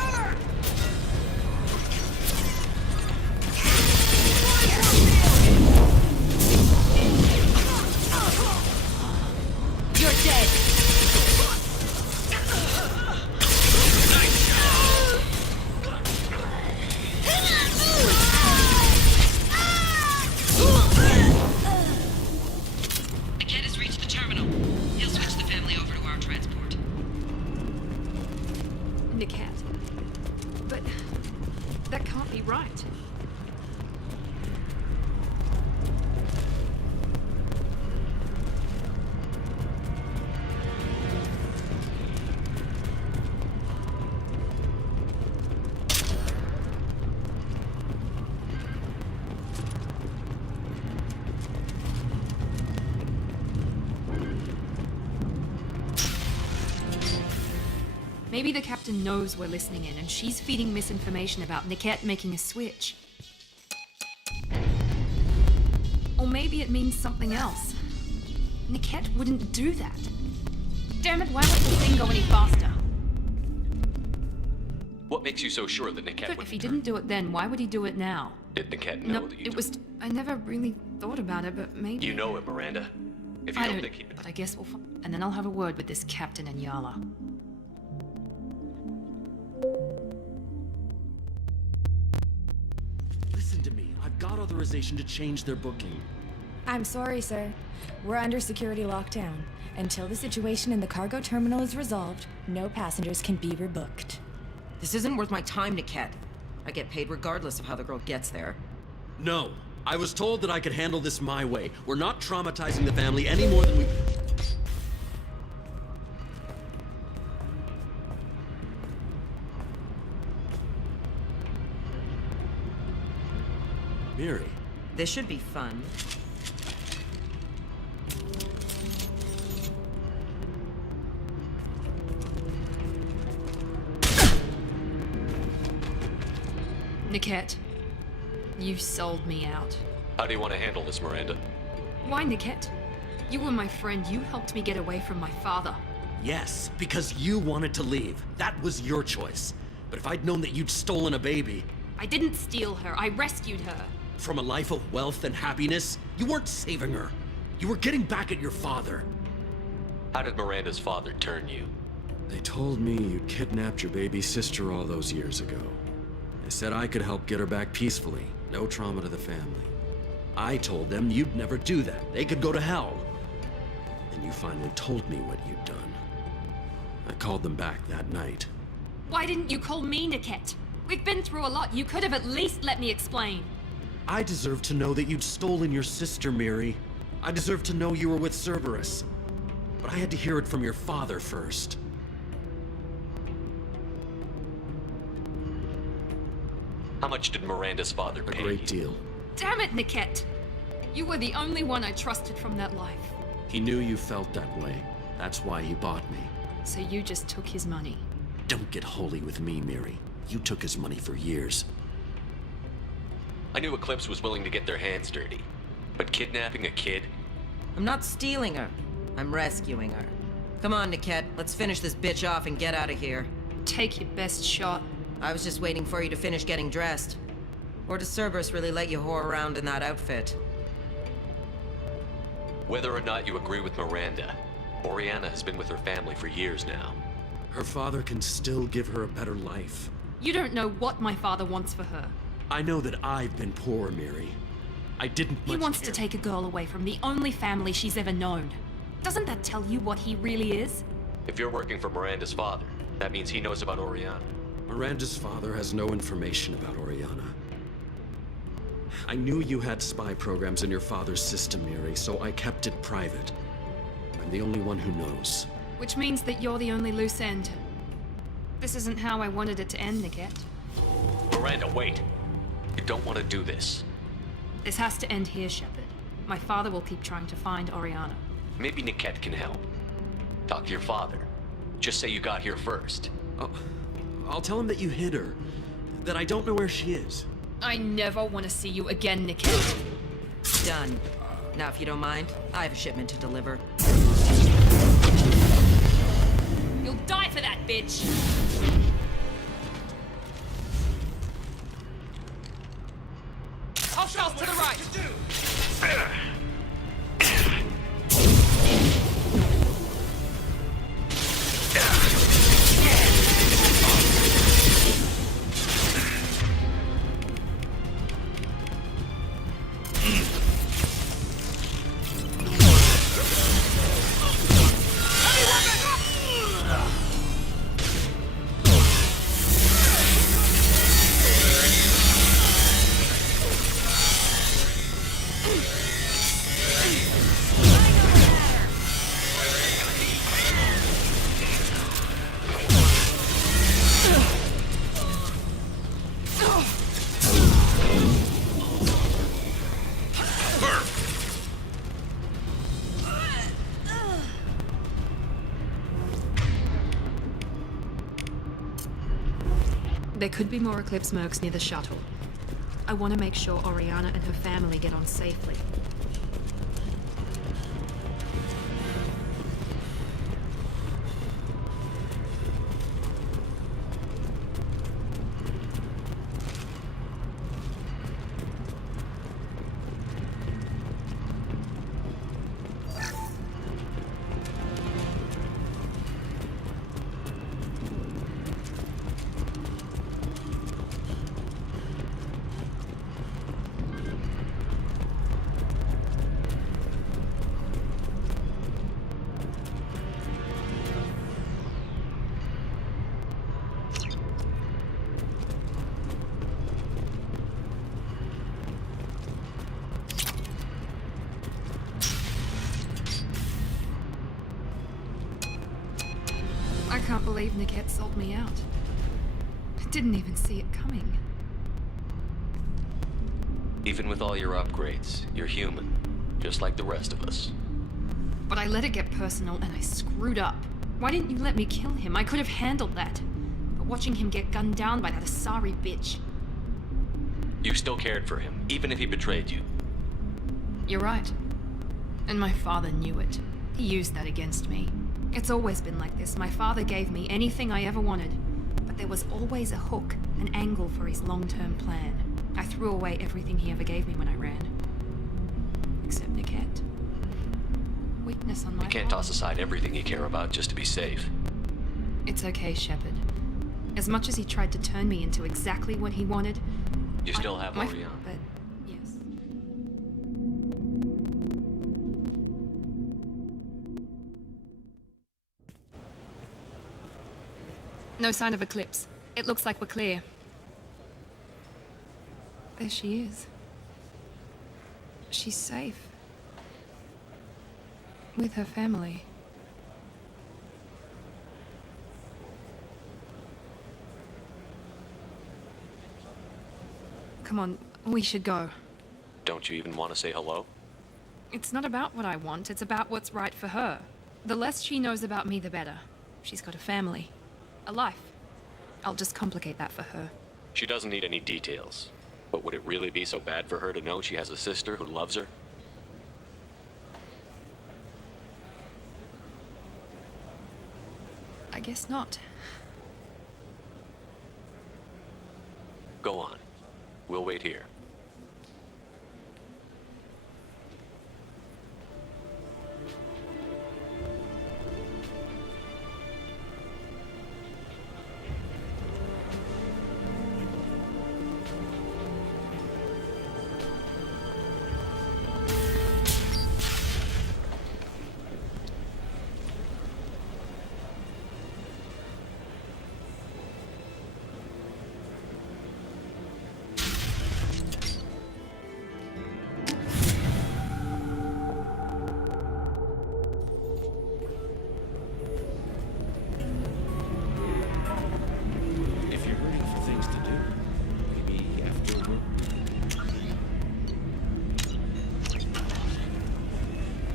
But that can't be right. Maybe the captain knows we're listening in, and she's feeding misinformation about Niket making a switch. Or maybe it means something else. Niket wouldn't do that. Damn it, why won't the thing go any faster? What makes you so sure that Niket But would if he didn't do it then, why would he do it now? Did Niket know No, that you it was... I never really thought about it, but maybe... You know it, Miranda. If you I don't don't think he... but I guess we'll... And then I'll have a word with this captain and Yala. Listen to me. I've got authorization to change their booking. I'm sorry, sir. We're under security lockdown. Until the situation in the cargo terminal is resolved, no passengers can be rebooked. This isn't worth my time, Niket. I get paid regardless of how the girl gets there. No. I was told that I could handle this my way. We're not traumatizing the family any more than we... Miri. This should be fun. Niket, you sold me out. How do you want to handle this, Miranda? Why, Niket? You were my friend. You helped me get away from my father. Yes, because you wanted to leave. That was your choice. But if I'd known that you'd stolen a baby... I didn't steal her. I rescued her. From a life of wealth and happiness, you weren't saving her. You were getting back at your father. How did Miranda's father turn you? They told me you kidnapped your baby sister all those years ago. They said I could help get her back peacefully. No trauma to the family. I told them you'd never do that. They could go to hell. And you finally told me what you'd done. I called them back that night. Why didn't you call me, Niket? We've been through a lot. You could have at least let me explain. I deserve to know that you'd stolen your sister, Miri. I deserve to know you were with Cerberus. But I had to hear it from your father first. How much did Miranda's father pay? A great deal. Damn it, Niket! You were the only one I trusted from that life. He knew you felt that way. That's why he bought me. So you just took his money. Don't get holy with me, Miri. You took his money for years. I knew Eclipse was willing to get their hands dirty. But kidnapping a kid? I'm not stealing her. I'm rescuing her. Come on, Niket. Let's finish this bitch off and get out of here. Take your best shot. I was just waiting for you to finish getting dressed. Or does Cerberus really let you whore around in that outfit? Whether or not you agree with Miranda, Oriana has been with her family for years now. Her father can still give her a better life. You don't know what my father wants for her. I know that I've been poor, Miri. I didn't He much wants care. to take a girl away from the only family she's ever known. Doesn't that tell you what he really is? If you're working for Miranda's father, that means he knows about Oriana. Miranda's father has no information about Oriana. I knew you had spy programs in your father's system, Miri, so I kept it private. I'm the only one who knows. Which means that you're the only loose end. This isn't how I wanted it to end, Niket. Miranda, wait! You don't want to do this. This has to end here, Shepard. My father will keep trying to find Oriana. Maybe Niket can help. Talk to your father. Just say you got here first. I'll tell him that you hid her. That I don't know where she is. I never want to see you again, Niket. Done. Now, if you don't mind, I have a shipment to deliver. You'll die for that, bitch! Hostiles to the right! There could be more Eclipse mercs near the shuttle. I want to make sure Oriana and her family get on safely. I can't believe Niket sold me out. I didn't even see it coming. Even with all your upgrades, you're human, just like the rest of us. But I let it get personal and I screwed up. Why didn't you let me kill him? I could have handled that. But watching him get gunned down by that Asari bitch. You still cared for him, even if he betrayed you. You're right. And my father knew it. He used that against me. It's always been like this. My father gave me anything I ever wanted. But there was always a hook, an angle for his long-term plan. I threw away everything he ever gave me when I ran. Except Niket. Weakness on my You can't toss aside everything you care about just to be safe. It's okay, Shepard. As much as he tried to turn me into exactly what he wanted... You still have Oriana. But, yes. No sign of Eclipse. It looks like we're clear. There she is. She's safe. With her family. Come on, we should go. Don't you even want to say hello? It's not about what I want, it's about what's right for her. The less she knows about me, the better. She's got a family. A life. I'll just complicate that for her. She doesn't need any details. But would it really be so bad for her to know she has a sister who loves her? I guess not. Go on. We'll wait here.